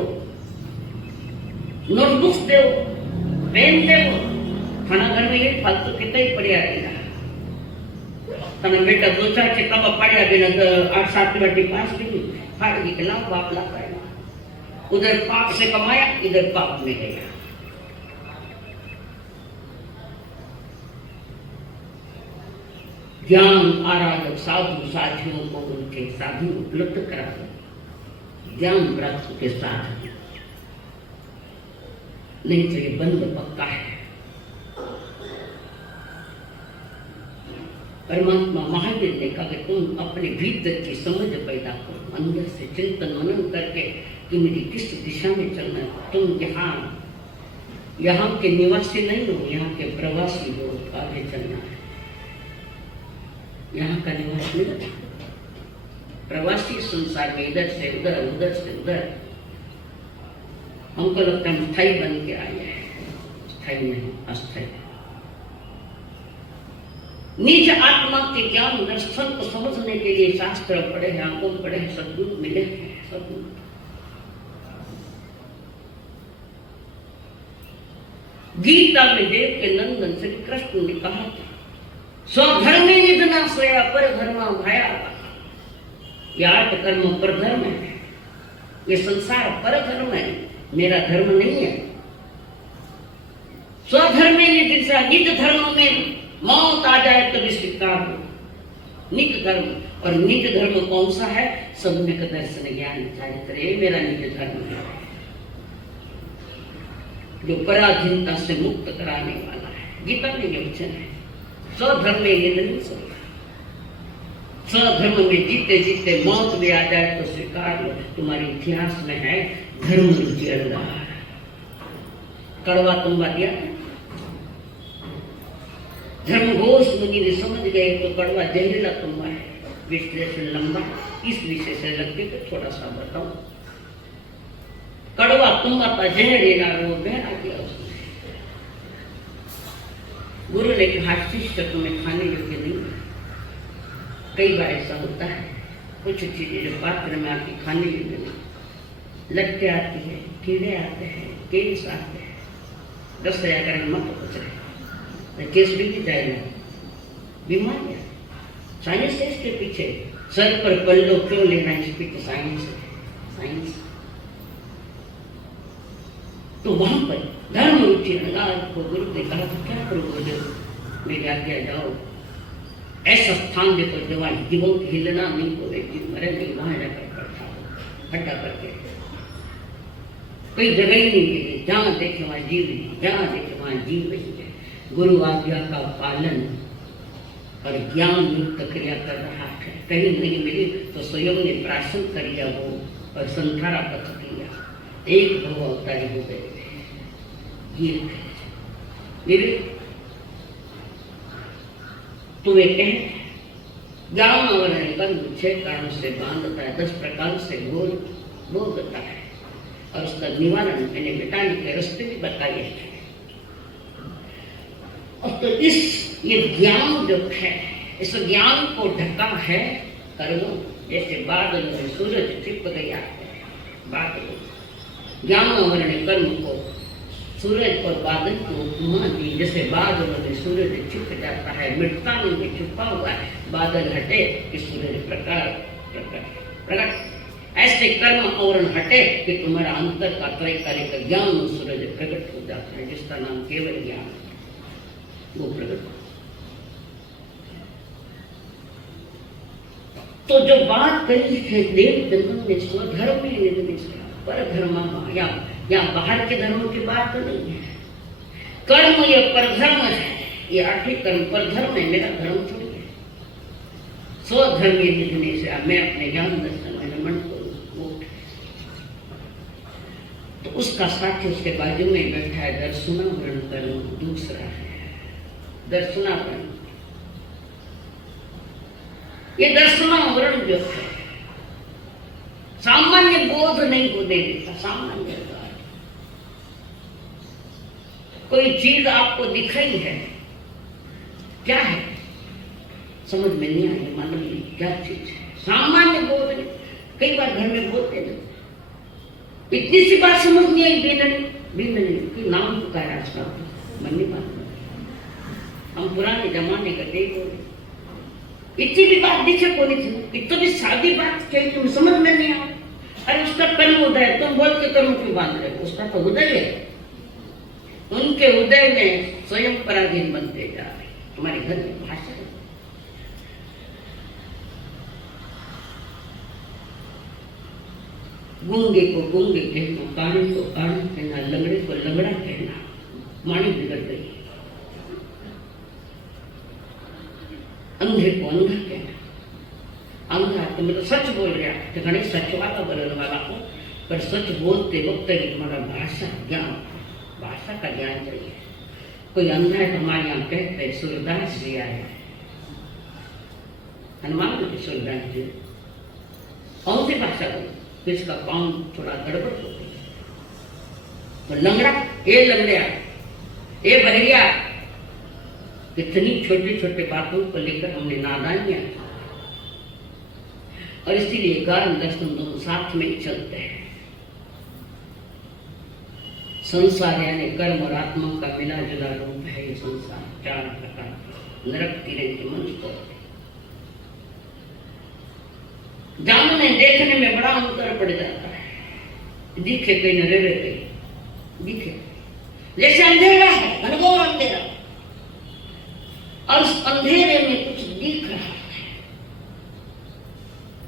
नोटबुक्स दो, पेन दो। खाना घर में ये फालतू कितना ही पड़िया रहेगा। तने बेटा 2-4 किताबा पढ़िया बिना 8-7 वाटी पास भी फाड़ के खिलाफ बाप ला पाएगा। उधर पाप से कमाया, इधर पाप में गया। ज्ञान आराधक साधु साथियों को उनके साधु उपलब्ध करा दो, ज्ञान प्राप्ति के साथ, नहीं तो ये बंद पक्का है। परमात्मा महावीर ने कहा कि तुम अपने भीतर की समझ पैदा करो। अंदर से चिंतन मनन करके कि मेरी किस दिशा में चलना है। तुम यहाँ के निवासी नहीं हो, यहाँ के प्रवासी हो, आगे चलना है। यहाँ का निवासी नहीं, प्रवासी संसार में, इधर से उधर, उधर से उधर। हमको लगता है हम स्थायी बन के आए हैं, स्थायी नहीं, अस्थायी। निज आत्मा के ज्ञान दर्शन को समझने के लिए शास्त्र पढ़े हैं, आगम पढ़े हैं, सद्गुरु मिले हैं, सद्गुरु। गीता में देव के नंदन श्री कृष्ण ने कहा था, स्वधर्मे निधनाश्रया परधर्मा भया। यह आठ कर्म परधर्म है, ये संसार परधर्म है, मेरा धर्म नहीं है। स्वधर्मे निधना, निज धर्म में मौत आ जाए तो भी स्वीकार हो। निज धर्म, और निज धर्म कौन सा है? सम्यक दर्शन ज्ञान चारित्र, मेरा निज धर्म है जो पराधीनता से मुक्त कराने वाला है। गीता में ये वचन है, स्वधर्म में ये नहीं सोचा। स्वधर्म में जीते जीते मौत भी आ जाए तो स्वीकार लो। तुम्हारे इतिहास में है धर्म रुचि अंगार, कड़वा तुम्बा दिया। धर्म घोष मुनि ने समझ गए तो कड़वा जहरीला तुम्बा है। विश्लेषण लंबा, इस विषय से लगते तो थोड़ा सा बताऊं। कड़वा तुम्बा का जहरीला रोग बहरा दिया उसने। गुरु ने कहा शिष्य तुम्हें खाने योग्य नहीं है। कई बार ऐसा होता है, कुछ चीजें जो पात्र में आती खाने योग्य नहीं, लटके आती है, कीड़े आते हैं, केस आते हैं। 10,000 का मत कुछ रहे, केस भी जाएगा, बीमारियां। साइंस है इसके पीछे, सर पर पल्लो क्यों लेना, इस पीछे साइंस है, साइंस। तो वहां पर धर्म रुचि अंगार को गुरु ने कहा तो क्या करोगे, मेरे आज्ञा जाओ, ऐसा स्थान देखो जहाँ जीवों की हिलना नहीं बोले, जीव मरे नहीं, वहां जाकर बैठा हो, हटा करके। कोई जगह ही नहीं है, जहाँ देखे वहां जीव नहीं, जहाँ देखे वहां जीव नहीं है। गुरु आज्ञा का पालन और ज्ञान युक्त क्रिया कर रहा है। कहीं नहीं मिली तो स्वयं ने प्राशन कर लिया वो और संसारा पथ किया, एक भव अवतारी हो गए। तो वे कहे ज्ञान और कर्म 6 कारणों से बांधता है, 10 प्रकार से भोगता है, और उसका निवारण मैंने मिटाने के रास्ते भी बताए हैं। और तो ये ज्ञान जो है, इस ज्ञान को ढका है कर्मों। जैसे बादल में सूरज छिप गया है, बादल ज्ञान और कर्म को सूरज और बादल को उपमा दी। जैसे बादल में सूरज छिप जाता है, मिटता नहीं, छुपा हुआ है, बादल हटे कि सूरज प्रकट। ऐसे कर्म आवरण हटे कि तुम्हारा अंतर का त्रैकालिक का ज्ञान सूरज प्रकट हो जाता है, जिसका नाम केवल ज्ञान वो प्रकट। तो जो बात कही है देव जन्म ने स्वधर्म में निर्णय से पर धर्म या बाहर के धर्मों की बात तो नहीं है। कर्म ये परधर्म है, ये 8 कर्म परधर्म है, मेरा धर्म थोड़ी है। स्वधर्म निर्णय से मैं अपने ज्ञान दर्शन में नमन करूं। तो उसका साथी उसके बाजू में बैठा है, दर्शनावरण कर्म दूसरा है। दर्शनावरण, ये दर्शनावरण जो है सामान्य बोध नहीं को दे देता। सामान्य कोई चीज आपको दिखाई है, क्या है समझ में नहीं आई, मालूम नहीं क्या चीज है, सामान्य बोध नहीं। कई बार घर में बोलते ना, इतनी सी बात समझ नहीं आई, बीननी नाम पुकारा मन नहीं बात। हम पुराने जमाने का देखो, इतनी भी बात दिखे को नहीं थी, इतनी भी सादी बात कही तुम समझ में नहीं आ। अरे उसका कर्म उदय, तुम बोल के कर्म क्यों बांध रहे हो, उसका तो उदय है। उनके उदय में स्वयं पराधीन बनते जा रहे। हमारे घर में भाषा है, गूंगे को गूंगे कहना, काने को काना कहना, लंगड़े को लंगड़ा कहना, मानी बिगड़ गई। अंधे को अंधा कहना, अंधा तो मतलब सच बोल रहा है, घने सच वाला बोलने वाला हो, पर सच बोलते वक्त भी तुम्हारा भाषा का ज्ञान चाहिए। कोई अंधा है तो हमारे यहाँ कहते हैं सूरदास जी आए, हनुमान जी सूरदास जी, कौन सी भाषा बोले? किसका काम थोड़ा गड़बड़ होती है तो लंगड़ा, ये लंगड़िया, ये बहरिया, इतनी छोटे छोटे बातों को लेकर हमने नादानियां, और इसीलिए ज्ञान दर्शन दोनों साथ में ही चलते हैं। संसार यानी कर्म और आत्मा का मिला जुला रूप है ये संसार, चार प्रकार नरक तिरंगे मनुष्य। जानने देखने में बड़ा अंतर पड़ जाता है, दिखे कहीं न रहे कहीं दिखे, जैसे अंधेरा है, घनघोर अंधेरा, और उस अंधेरे में कुछ दिख रहा है,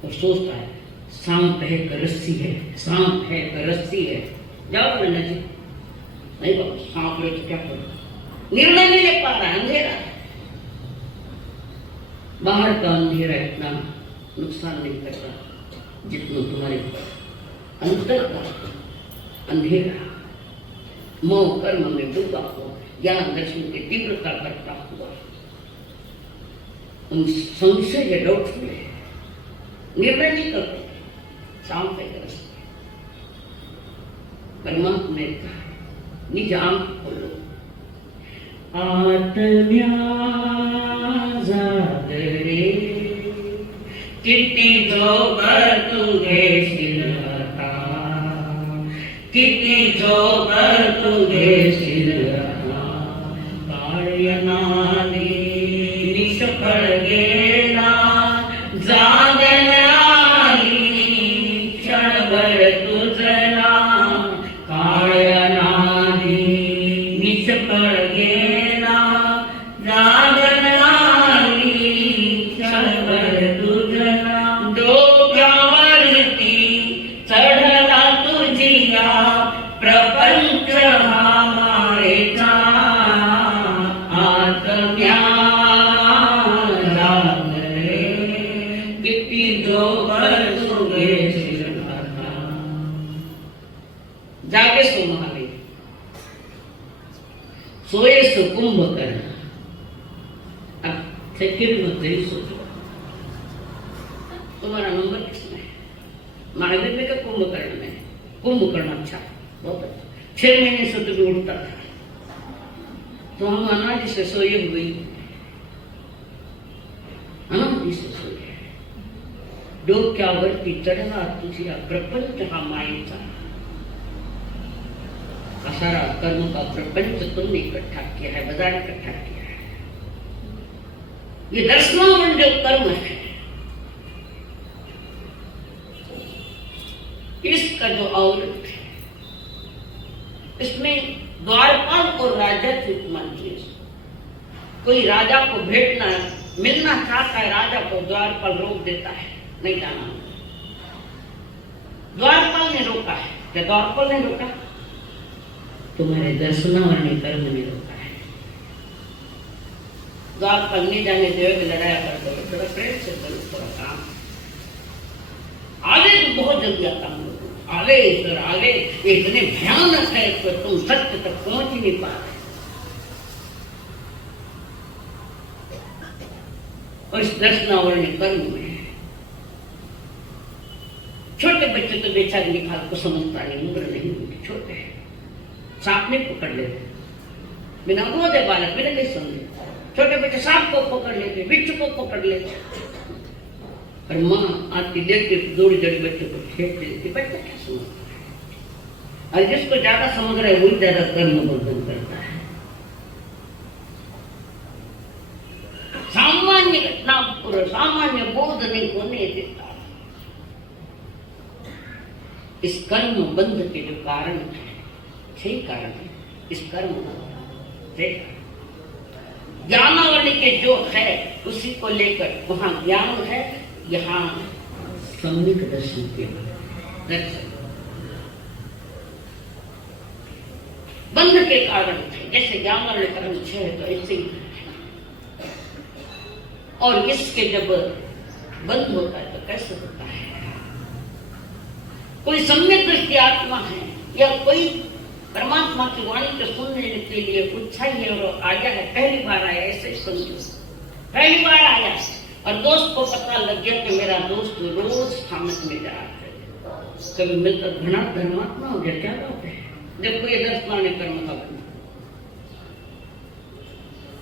तो सोचता है सांप है कि रस्सी है, सांप है कि रस्सी है, जाओ बोलना जी, नहीं बाबा सांप ले तो क्या करो, निर्णय नहीं ले पा रहा है, अंधेरा है। बाहर का अंधेरा इतना नुकसान नहीं करता जितना तुम्हारे अंतर का अंधेरा मोह कर्म में डूबा हुआ ज्ञान दर्शन की तीव्रता करता हुआ उन संशय या डाउटफुल है, निर्णय नहीं करते, शांत है रस्ते। परमात्मा ने कहा निज आंख खोलो, आत्म्या जागरे कितनी जो कर तुझे सिलता, कितनी जो कर तुझे सिलता, कायनादी निष्फल गेला, जागन आई क्षण भर तुझला, कायनादी निष्फल गेला, जागन आई क्षण भर तुझला, डोक्यावरती चढला तुझिया प्रपंच हा मायेचा, आत्म्या जागरे किती जोवर तुझे सिलता। जागे सो महावीर, सोए सो कुंभकर्ण। अब सेकंड में तेरी सोचो तुम्हारा नंबर किसमें है? महावीर में क्या कुंभकर्ण में? कुंभकर्ण अच्छा, बहुत अच्छा। 6 महीने से तो उठता था, तो हम अनादि से सोए हुए, अनादि से सोए, डोक्यावरती चढला तुझिया प्रपंच हा मायेचा, सारा कर्म का प्रपंच तुमने इकट्ठा किया है, बाजार इकट्ठा किया है। ये दर्शनावन जो कर्म है, इसका जो औरत है, इसमें द्वारपाल और राजा की उपमा दी। कोई राजा को भेटना मिलना चाहता है, राजा को द्वारपाल रोक देता है, नहीं जाना। द्वारपाल ने रोका है, क्या द्वारपाल ने रोका? तुम्हारे दर्शनावरणी कर्म ने रोका है। द्वारपाल नहीं जाने देवे, लड़ाया कर दो, थोड़ा प्रेम से करो, थोड़ा काम आगे तो बहुत जल्दी आता हूँ, आगे सर आगे, इतने भयानक है तो तुम सत्य तक पहुंच ही नहीं पा रहे। और इस दर्शनावरणी कर्म में छोटे बच्चे तो बेचारे निकाल को समझता नहीं, उम्र नहीं उनकी, छोटे हैं, सांप नहीं पकड़ लेते, बिना बोधे बालक बिना नहीं समझे, छोटे बच्चे सांप को पकड़ लेते, बिच्छू को पकड़ लेते, और माँ आती देखती दौड़ी दौड़ी बच्चे को खेप देती, बच्चा क्या समझता है? और जिसको ज्यादा समझ रहा है वही ज्यादा कर्म बंधन करता है। सामान्य घटना पर सामान्य बोध नहीं होने देता। इस कर्म बंध के जो कारण है, 6 कारण है इस कर्म से। ज्ञानावली के जो है उसी को लेकर वहां ज्ञान है, यहाँ सम्यक दर्शन के दर्शन बंध के कारण थे। जैसे ज्ञानावली कर्म 6 है तो ऐसे ही, और इसके जब बंद होता है तो कैसे होता है? कोई सम्यक दृष्टि आत्मा है या कोई परमात्मा की वाणी को सुनने के लिए उत्साही है और आया है, पहली बार आया, ऐसे समझो पहली बार आया और दोस्त को पता लग गया कि मेरा दोस्त रोज स्थानक में जा रहा है, कभी मिलकर घना धर्मात्मा हो गया। क्या बात है, जब कोई दर्शना ने कर्म का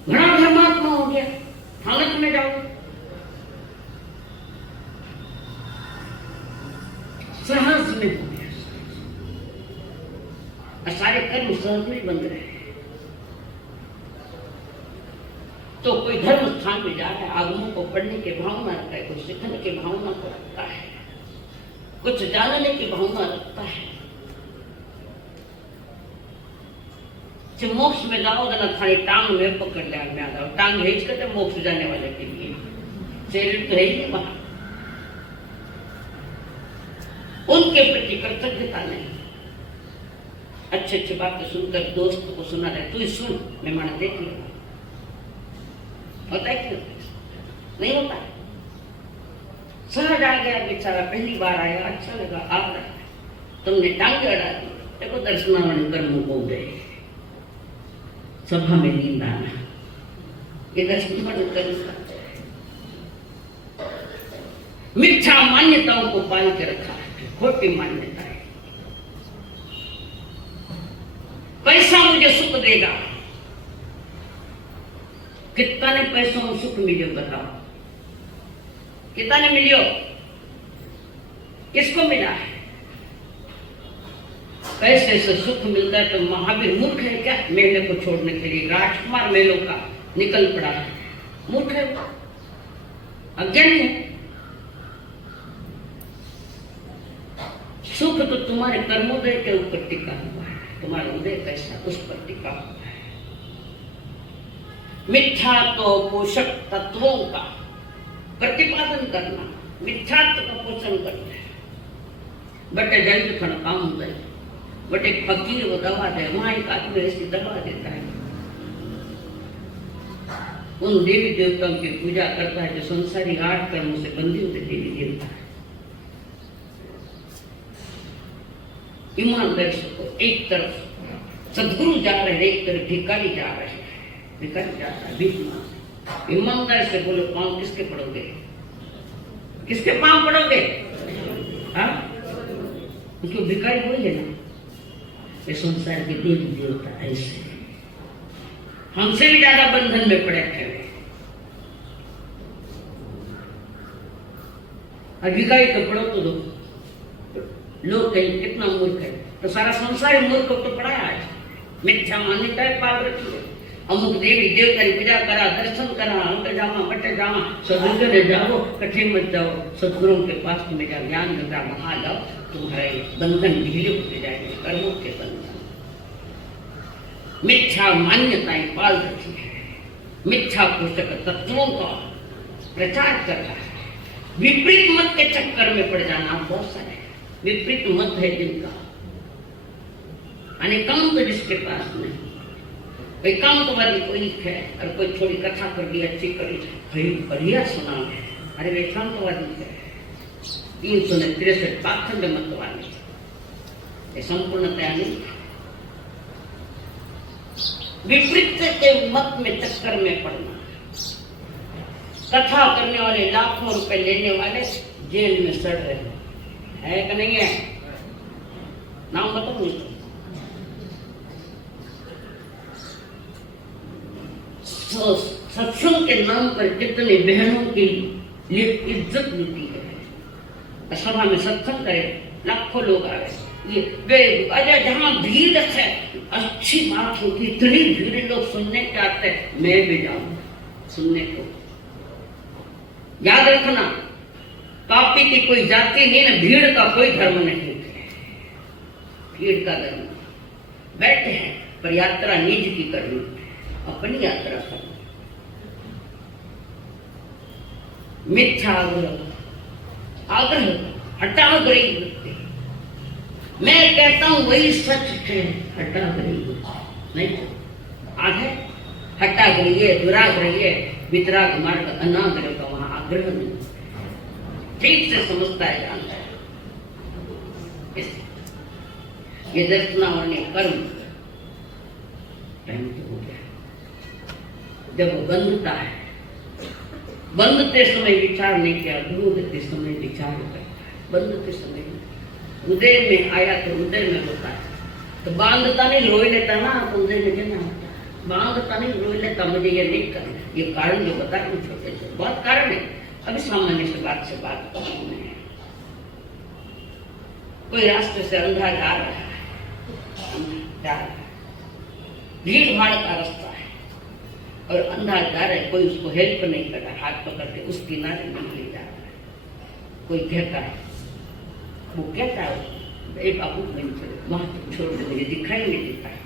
घना धर्मात्मा हो गया, हालत में जाओ सहज में हो गया, सारे कर्म सहज में बन रहे हैं। तो कोई धर्म स्थान में जा रहा है, आगमों को पढ़ने की भावना रखता है, कुछ सीखने की भावना को रखता है, कुछ जानने की भावना रखता है। जब मोक्ष में जाओ तो ना खाली टांग में पकड़ लिया में आ जाओ, टांग भेज कर मोक्ष जाने वाले के लिए शरीर तो है ही वहां, उनके प्रति कृतज्ञता नहीं। अच्छी अच्छी बातें सुनकर दोस्त को सुना रहे, तू सुन, मैं माना देख लिया, होता है क्यों नहीं होता है? सहज आ गया बेचारा, पहली बार आया, अच्छा लगा, आ रहा है, तुमने टांगे अड़ा दी, देखो दर्शनावरण कर्म हो गए, सभा में नींद आना, ये दर्शनावरण कर्म करते हैं। मिथ्या मान्यताओं को पाल के रखा है, खोटी मान्यता है। पैसा मुझे सुख देगा, कितना ने पैसों में सुख मिलो बताओ, कितना ने मिलियो, किसको मिला है? पैसे से सुख मिलता है तो महावीर मूर्ख है क्या? मेले को छोड़ने के लिए राजकुमार मेलों का निकल पड़ा है, मूर्ख है वो, अज्ञानी है। सुख तो तुम्हारे कर्मोदय के ऊपर टिका हुआ है, तुम्हारा उदय कैसा उस पर टिका हुआ है। मिथ्या तो पोषक तत्वों का प्रतिपादन करना, मिथ्यात्व का पोषण करना है। बटे जल्द खड़ा काम होता है, बटे फकीर वो दवा दे, वहां एक आदमी ऐसी दवा देता है, उन देवी देवताओं की पूजा करता है जो संसारी 8 कर्मों से बंधे हुए देवी देवता है। ईमानदार को एक तरफ सदगुरु जा रहे हैं, एक तरफ भिखारी जा रहे हैं, भिखारी जा रहा है भीख मांग। ईमानदार से बोलो, पांव किसके पड़ोगे? किसके पांव पड़ोगे? हाँ, क्यों भिखारी वही है ना, ये संसार के देवी देवता ऐसे हमसे भी ज्यादा बंधन में पड़े थे। भिखारी तो पड़ो तो दो, लोग कहीं कितना मूर्ख है, तो सारा संसार मूर्ख तो पड़ा है। मिथ्या मान्यताएं पाल रखी है, अमुक देवी देवता की पूजा करा, दर्शन करा, अंत जामा बटे जामा, सदगुरु ने जाओ, कठे मत जाओ, सदगुरुओं के पास तुम्हें जा ज्ञान मिलता, वहां जाओ, तुम्हारे बंधन ढीले होते जाएंगे, कर्मों के बंधन। मिथ्या मान्यताएं पाल रखी है, मिथ्या पोषक तत्वों का प्रचार कर रहा है, विपरीत मत के चक्कर में पड़ जाना। बहुत सारे विपरीत मत है जिनका, अनेकांत जिसके पास नहीं, एकांतवादी कोई है और कोई थोड़ी कथा कर दी, अच्छी करी, बढ़िया सुना है, अरे वे एकांतवादी है। 363 पाखंड मतवादी, ये संपूर्णतया नहीं। विपरीत के मत में चक्कर में पड़ना, कथा करने वाले लाखों रुपए लेने वाले जेल में सड़ रहे है कि नहीं है? नाम बताओ मुझे। सत्संग के नाम पर कितने बहनों की लिए इज्जत मिलती है, सभा में सत्संग करे, लाखों लोग आ रहे, ये अजय जहाँ भीड़ है, अच्छी बात होती, इतनी भीड़ लोग सुनने के आते, मैं भी जाऊं सुनने को। याद रखना, पापी की कोई जाति नहीं ना, भीड़ का कोई धर्म नहीं, भीड़ का धर्म। बैठे हैं पर यात्रा निज की करनी, अपनी यात्रा करनी। मिथ्या आग्रह हटाग्रही वृत्ति, मैं कहता हूं वही सच है, हटाग्रही नहीं तो आगे हटाग्रही है, दुराग्रही है, वितराग मार्ग अनाग्रह का वहां आग्रह नहीं, ठीक से समझता है, जानता है। ये दर्शना और कर्म टाइम तो हो गया। जब वो बंधता है, बंधते समय विचार नहीं किया, ढूंढते समय विचार करता है। बंधते समय उदय में आया तो उदय में होता है, तो बांधता नहीं रोई लेता ना, तो उदय में देना होता है। बांधता नहीं रोई लेता, मुझे ये नहीं करना। ये कारण जो बता रहे छोटे से बहुत कारण है। अभी सामान्य से बात करूँ, कोई रास्ते से अंधा जा रहा है, भीड़ भाड़ का रास्ता है और अंधा जा रहा है, कोई उसको हेल्प नहीं कर रहा, हाथ पकड़ के उस किनारे नहीं जा रहा है। कोई कहता है, वो कहता है एक बाबू वहां छोड़ दे, मुझे दिखाई नहीं देता है,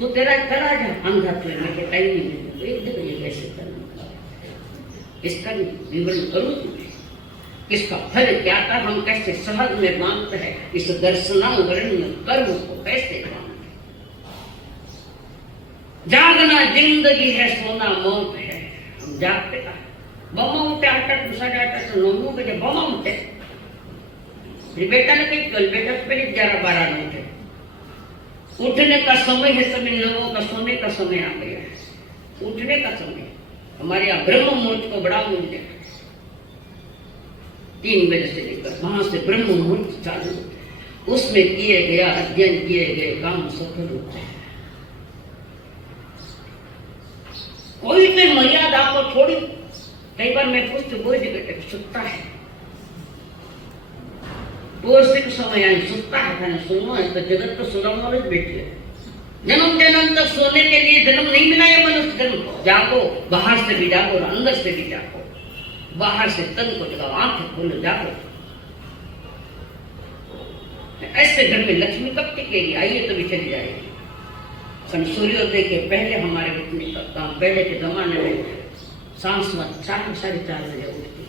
तो तेरा करा जा अंधा तो मैं टाइम नहीं देता, एक दिन ये कैसे करना, इसका विवरण करूँ तुम्हें, इसका फल क्या था, हम कैसे सहज में मानते हैं, इस दर्शनावरण कर्म को कैसे मानते। जागना जिंदगी है, सोना मौत है। हम जागते का बम उठे 8 साढ़े 8 9 बजे बम उठे, बेटा ने कही कल बेटा पहले 11-12 में उठे। उठने का समय है, सभी लोगों का सोने का समय आ गया है। उठने का समय हमारे यहाँ ब्रह्म मुहूर्त को बड़ा मूल्य है। 3 बजे से लेकर वहां से ब्रह्म मुहूर्त चालू होते हैं, उसमें किए गया अध्ययन किए गए काम सफल होते हैं। कोई भी मर्यादा को छोड़ी, कई बार मैं पूछती बोझ बेटे सुखता है, पौष्टिक समय आई सुखता है, सुनो है तो जगत को सुनाना भी बैठे। जन्म जन्म तक सोने के लिए जन्म नहीं मिला है मनुष्य जन्म। जागो, बाहर से भी जागो और अंदर से भी जागो। बाहर से तन को जगाओ, आंखें खोलो, जागो। ऐसे घर में लक्ष्मी कब टिकेगी, आइए तो भी चली जाएगी। सूर्योदय के पहले हमारे उठने का काम, पहले के जमाने में शाम 4:30 बजे उठती।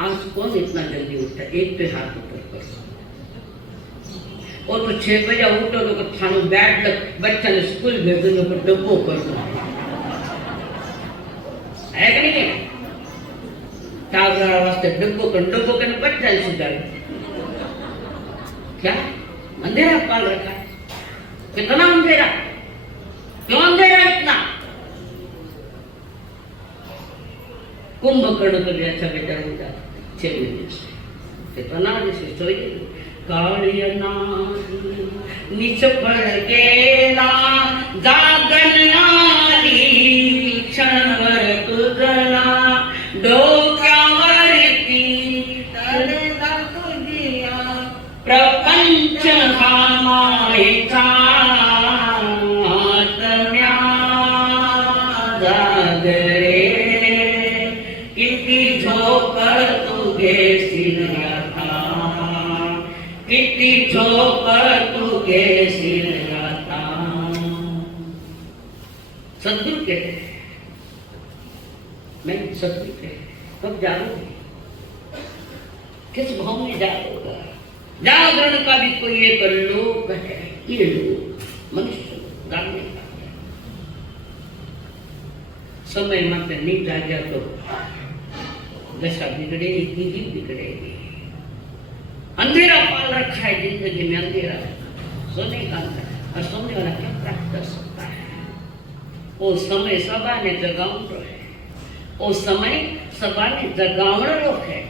आज कौन इतना जल्दी उठता है, एक पे हाथ ऊपर करो। और तो 6 बजे उठो तो थानो बैठ लग, बच्चा ने स्कूल भेज दो तो डब्बो कर दो, है कि नहीं है? टावरा वास्ते डब्बो कर बच्चा ने सुधार क्या अंधेरा पाल रखा है। कितना अंधेरा, क्यों अंधेरा इतना? कुंभकर्ण तो भी अच्छा बेटा होता 6 बजे से, कितना जैसे सोइए कालिया निचपड़ गेला जागन आली क्षण भर तुझला डोक्यावरती तरला तुझिया प्रपंच हा मायेचा आत्म्या जागरे किती झोप तू घेशील आता, किती झोप तू घेशील आता। सद्गुरु कहते हैं, मैं सद्गुरु कहते कब जागोगे, किस भाव में जागोगा? जागरण का भी कोई एक लोक है, ये लोग मनुष्य जागने का समय मत नहीं जागा तो दशा बिगड़ेगी, पीढ़ी बिगड़ेगी। अंधेरा पाल रखा है जिंदगी में, अंधेरा सोने का अंधेरा, और सोने वाला क्या प्राप्त कर सकता है? वो समय सभा ने जगावड़ो है, वो समय सभा ने जगावड़ो है,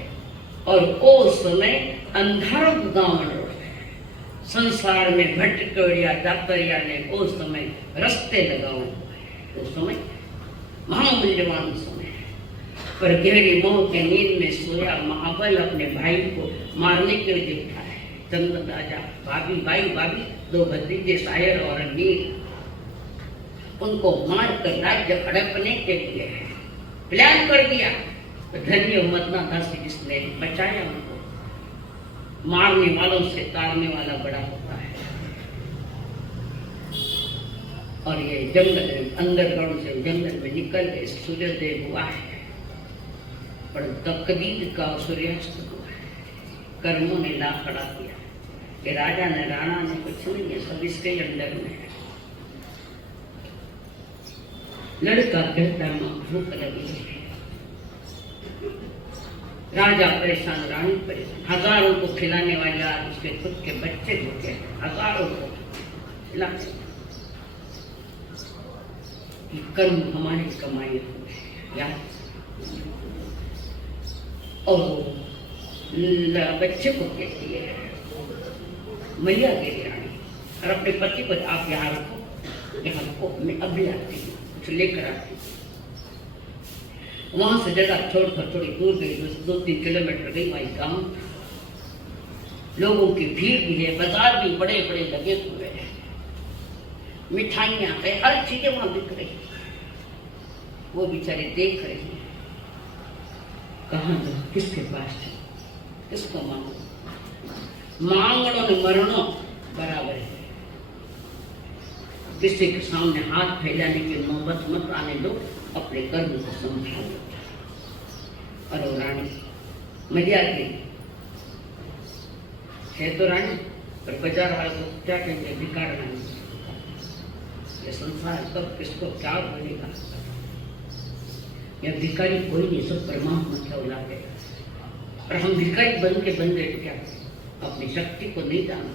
और वो समय अंधारो गावड़ो है। संसार में भटकड़िया दातरिया ने वो समय रस्ते लगावड़ो है। वो समय महामूल्यवान समय है। पर गहरी मोह के नींद में सोया महाबल अपने भाई को मारने के लिए उठा है। चंद राजा भाभी, भाई भाभी, 2 भतीजे शायर और नीर, उनको मारकर राज्य हड़पने के लिए प्लान कर दिया। तो धन्य मदना दास जिसने बचाया उनको। मारने वालों से तारने वाला बड़ा होता है। और ये जंगल अंडरग्राउंड से जंगल में निकल गए, सूर्योदय हुआ है, पर तकदीर का सूर्यास्त हुआ है। कर्मों ने ला खड़ा किया कि राजा ने राणा ने कुछ नहीं है, सब इसके अंदर में है। लड़का कहता मां भूख लगी है, राजा परेशान, रानी परेशान, हजारों को खिलाने वाले आज उसके खुद के बच्चे भूखे हैं, हजारों को खिलाने। कर्म हमारी कमाई या और बच्चे को कहती है मैया देवी रानी, और अपने पति को आप यहाँ रखो, यहाँ रखो, मैं अभी आती हूँ, कुछ लेकर आती हूँ। वहां से जगह छोड़कर थोड़ी दूर गई, 2-3 किलोमीटर गई, वही गांव, लोगों की भीड़ भी है, बाजार भी बड़े बड़े लगे हुए हैं, मिठाइयां है, हर चीजें वहां बिक रही। वो बेचारे देख रहे हैं, कहाँ जाओ, किसके पास है, किसको मांगो, मांगनो ने मरणो बराबर है। किसी के सामने हाथ फैलाने की नौबत मत आने दो, अपने कर्म को संभालो। और वो रानी मजा गई है तो रानी, पर बाजार वाले को क्या कहेंगे, भिकार रानी। ये संसार कब किसको क्या बोलेगा, या भिकारी कोई नहीं, सब परमात्मा क्या औलाद है। और हम भिकारी बन के बंदे क्या, अपनी शक्ति को नहीं जाना,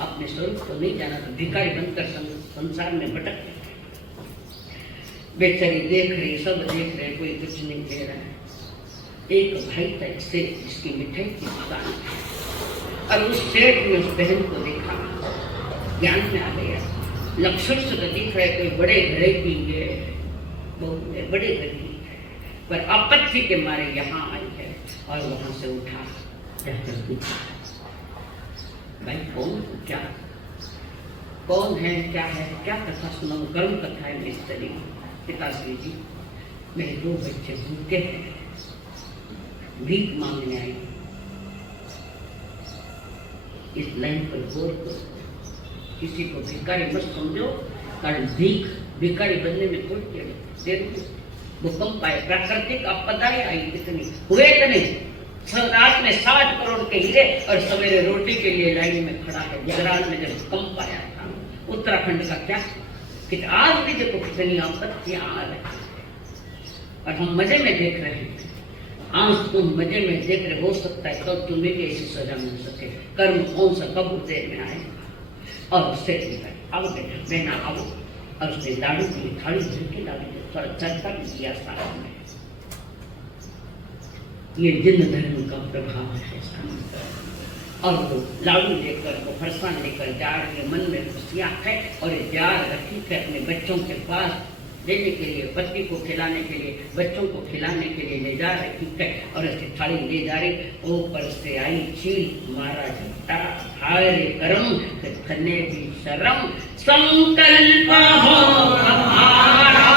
अपने स्वरूप को नहीं जाना, तो भिकारी बनकर संसार में भटकते। बेचारी देख रही, सब देख रहे, कोई कुछ नहीं कह रहा है। एक भाई था से जिसकी मिठाई की दुकान, और उस सेठ ने उस बहन को देखा, ज्ञान में आ गया, लक्षण से तो दिख रहे कोई बड़े घरे की है, बड़े घर की, पर आपत्ति के मारे यहाँ आई है। और वहां से उठा, जाकर पूछा, भाई कौन क्या, कौन है, क्या है, क्या कथा सुनाऊं, गर्म कथा है मेरी तरीके। पिताश्री जी, मेरे 2 बच्चे भूखे हैं, भीख मांगने आई, इस लाइन पर गौर करो, किसी को भिखारी मत समझो, कारण भिखारी बनने में थोड़ी देर, भूकंप आए, प्राकृतिक आपदाएं आई, कितनी हुए इतने, रात में 60 करोड़ के हीरे, और सवेरे रोटी के लिए लाइन में खड़ा है। गुजरात में जब भूकंप आया था, उत्तराखंड का क्या, कि आज भी देखो कितनी आपत्तियां आ रही, और हम मजे में देख रहे हैं। आज तुम मजे में देख रहे, हो सकता है कब तुम्हें भी ऐसी सजा मिल सके। कर्म कौन सा कब देर में आए। और उससे आओ बेटा, बहना आओ, और उसने लाडू की थाली भर के लाडू थोड़ा चर्चा भी किया साथ में। ये जिन धर्म का प्रभाव है इसका। और वो लाडू लेकर, वो फरसान लेकर जा रही है, मन में खुशियाँ है, और जा रखी है अपने बच्चों के पास देने के लिए, पति को खिलाने के लिए, बच्चों को खिलाने के लिए ले जा रही है। और ऐसी थाली ले जा रही, ऊपर से आई चील, मारा झट्टा, हाय करम, खने भी शर्म, संकल्प हो हमारा,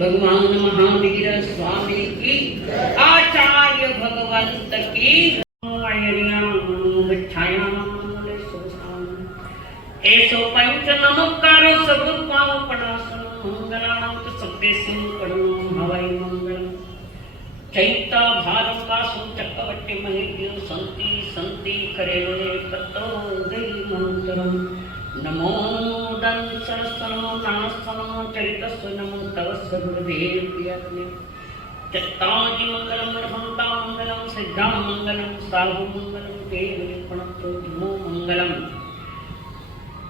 भगवान महावीर स्वामी की, आचार्य भगवंत की। ऐसो पंच नमस्कारो सब पावपणासन, मंगलानां च सभ्यसिं परमं हवै मंगलम्। चैता भारकासु चक्रवर्ती महेद्यो संति संति करेलोले तत्तो गई मंत्रम। नमो दंसरसनो नासनो चरितस्व नमो तवस्व गुरुदेव प्रियतमे। चत्तारि मंगलम अर्हंता मंगलम सिद्धा मंगलम साहु मंगलम देवि प्रणतो धमो मंगलम।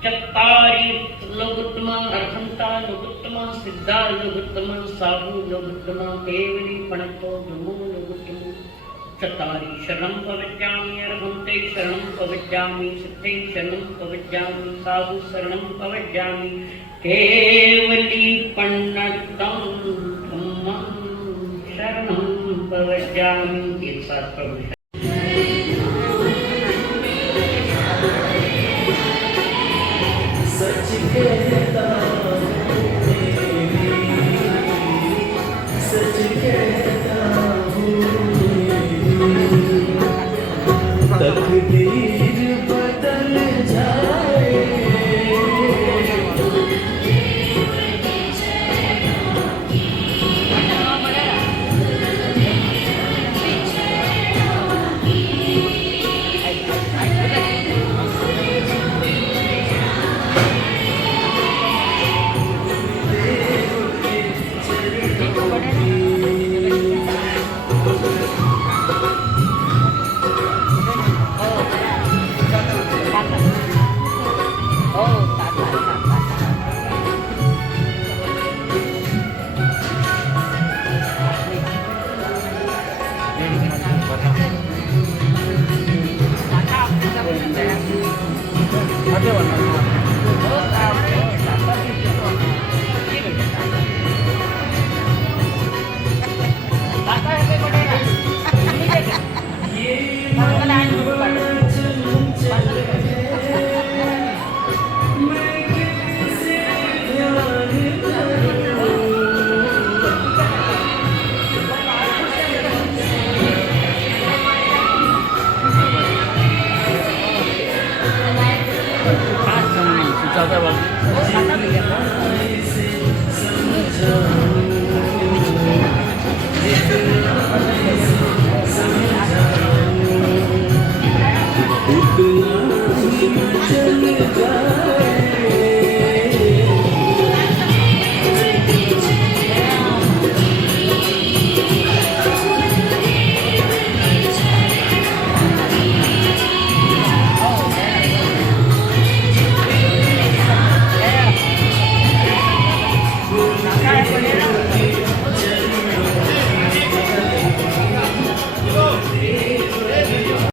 चत्तारि लोकोत्तमा अर्हंता लोकोत्तमा सिद्धा लोकोत्तमा साहु लोकोत्तमा देवि प्रणतो धमो लोकोत्तमा। चत्तारि शरणं प्रवज्जामि अर्हन्ते शरणं प्रवज्जामि सिद्धे शरणं प्रवज्जामि साधु शरणं प्रवज्जामि। केवली पण्डितं धम्मं शरणं प्रवज्जामि एक साथ प्रभु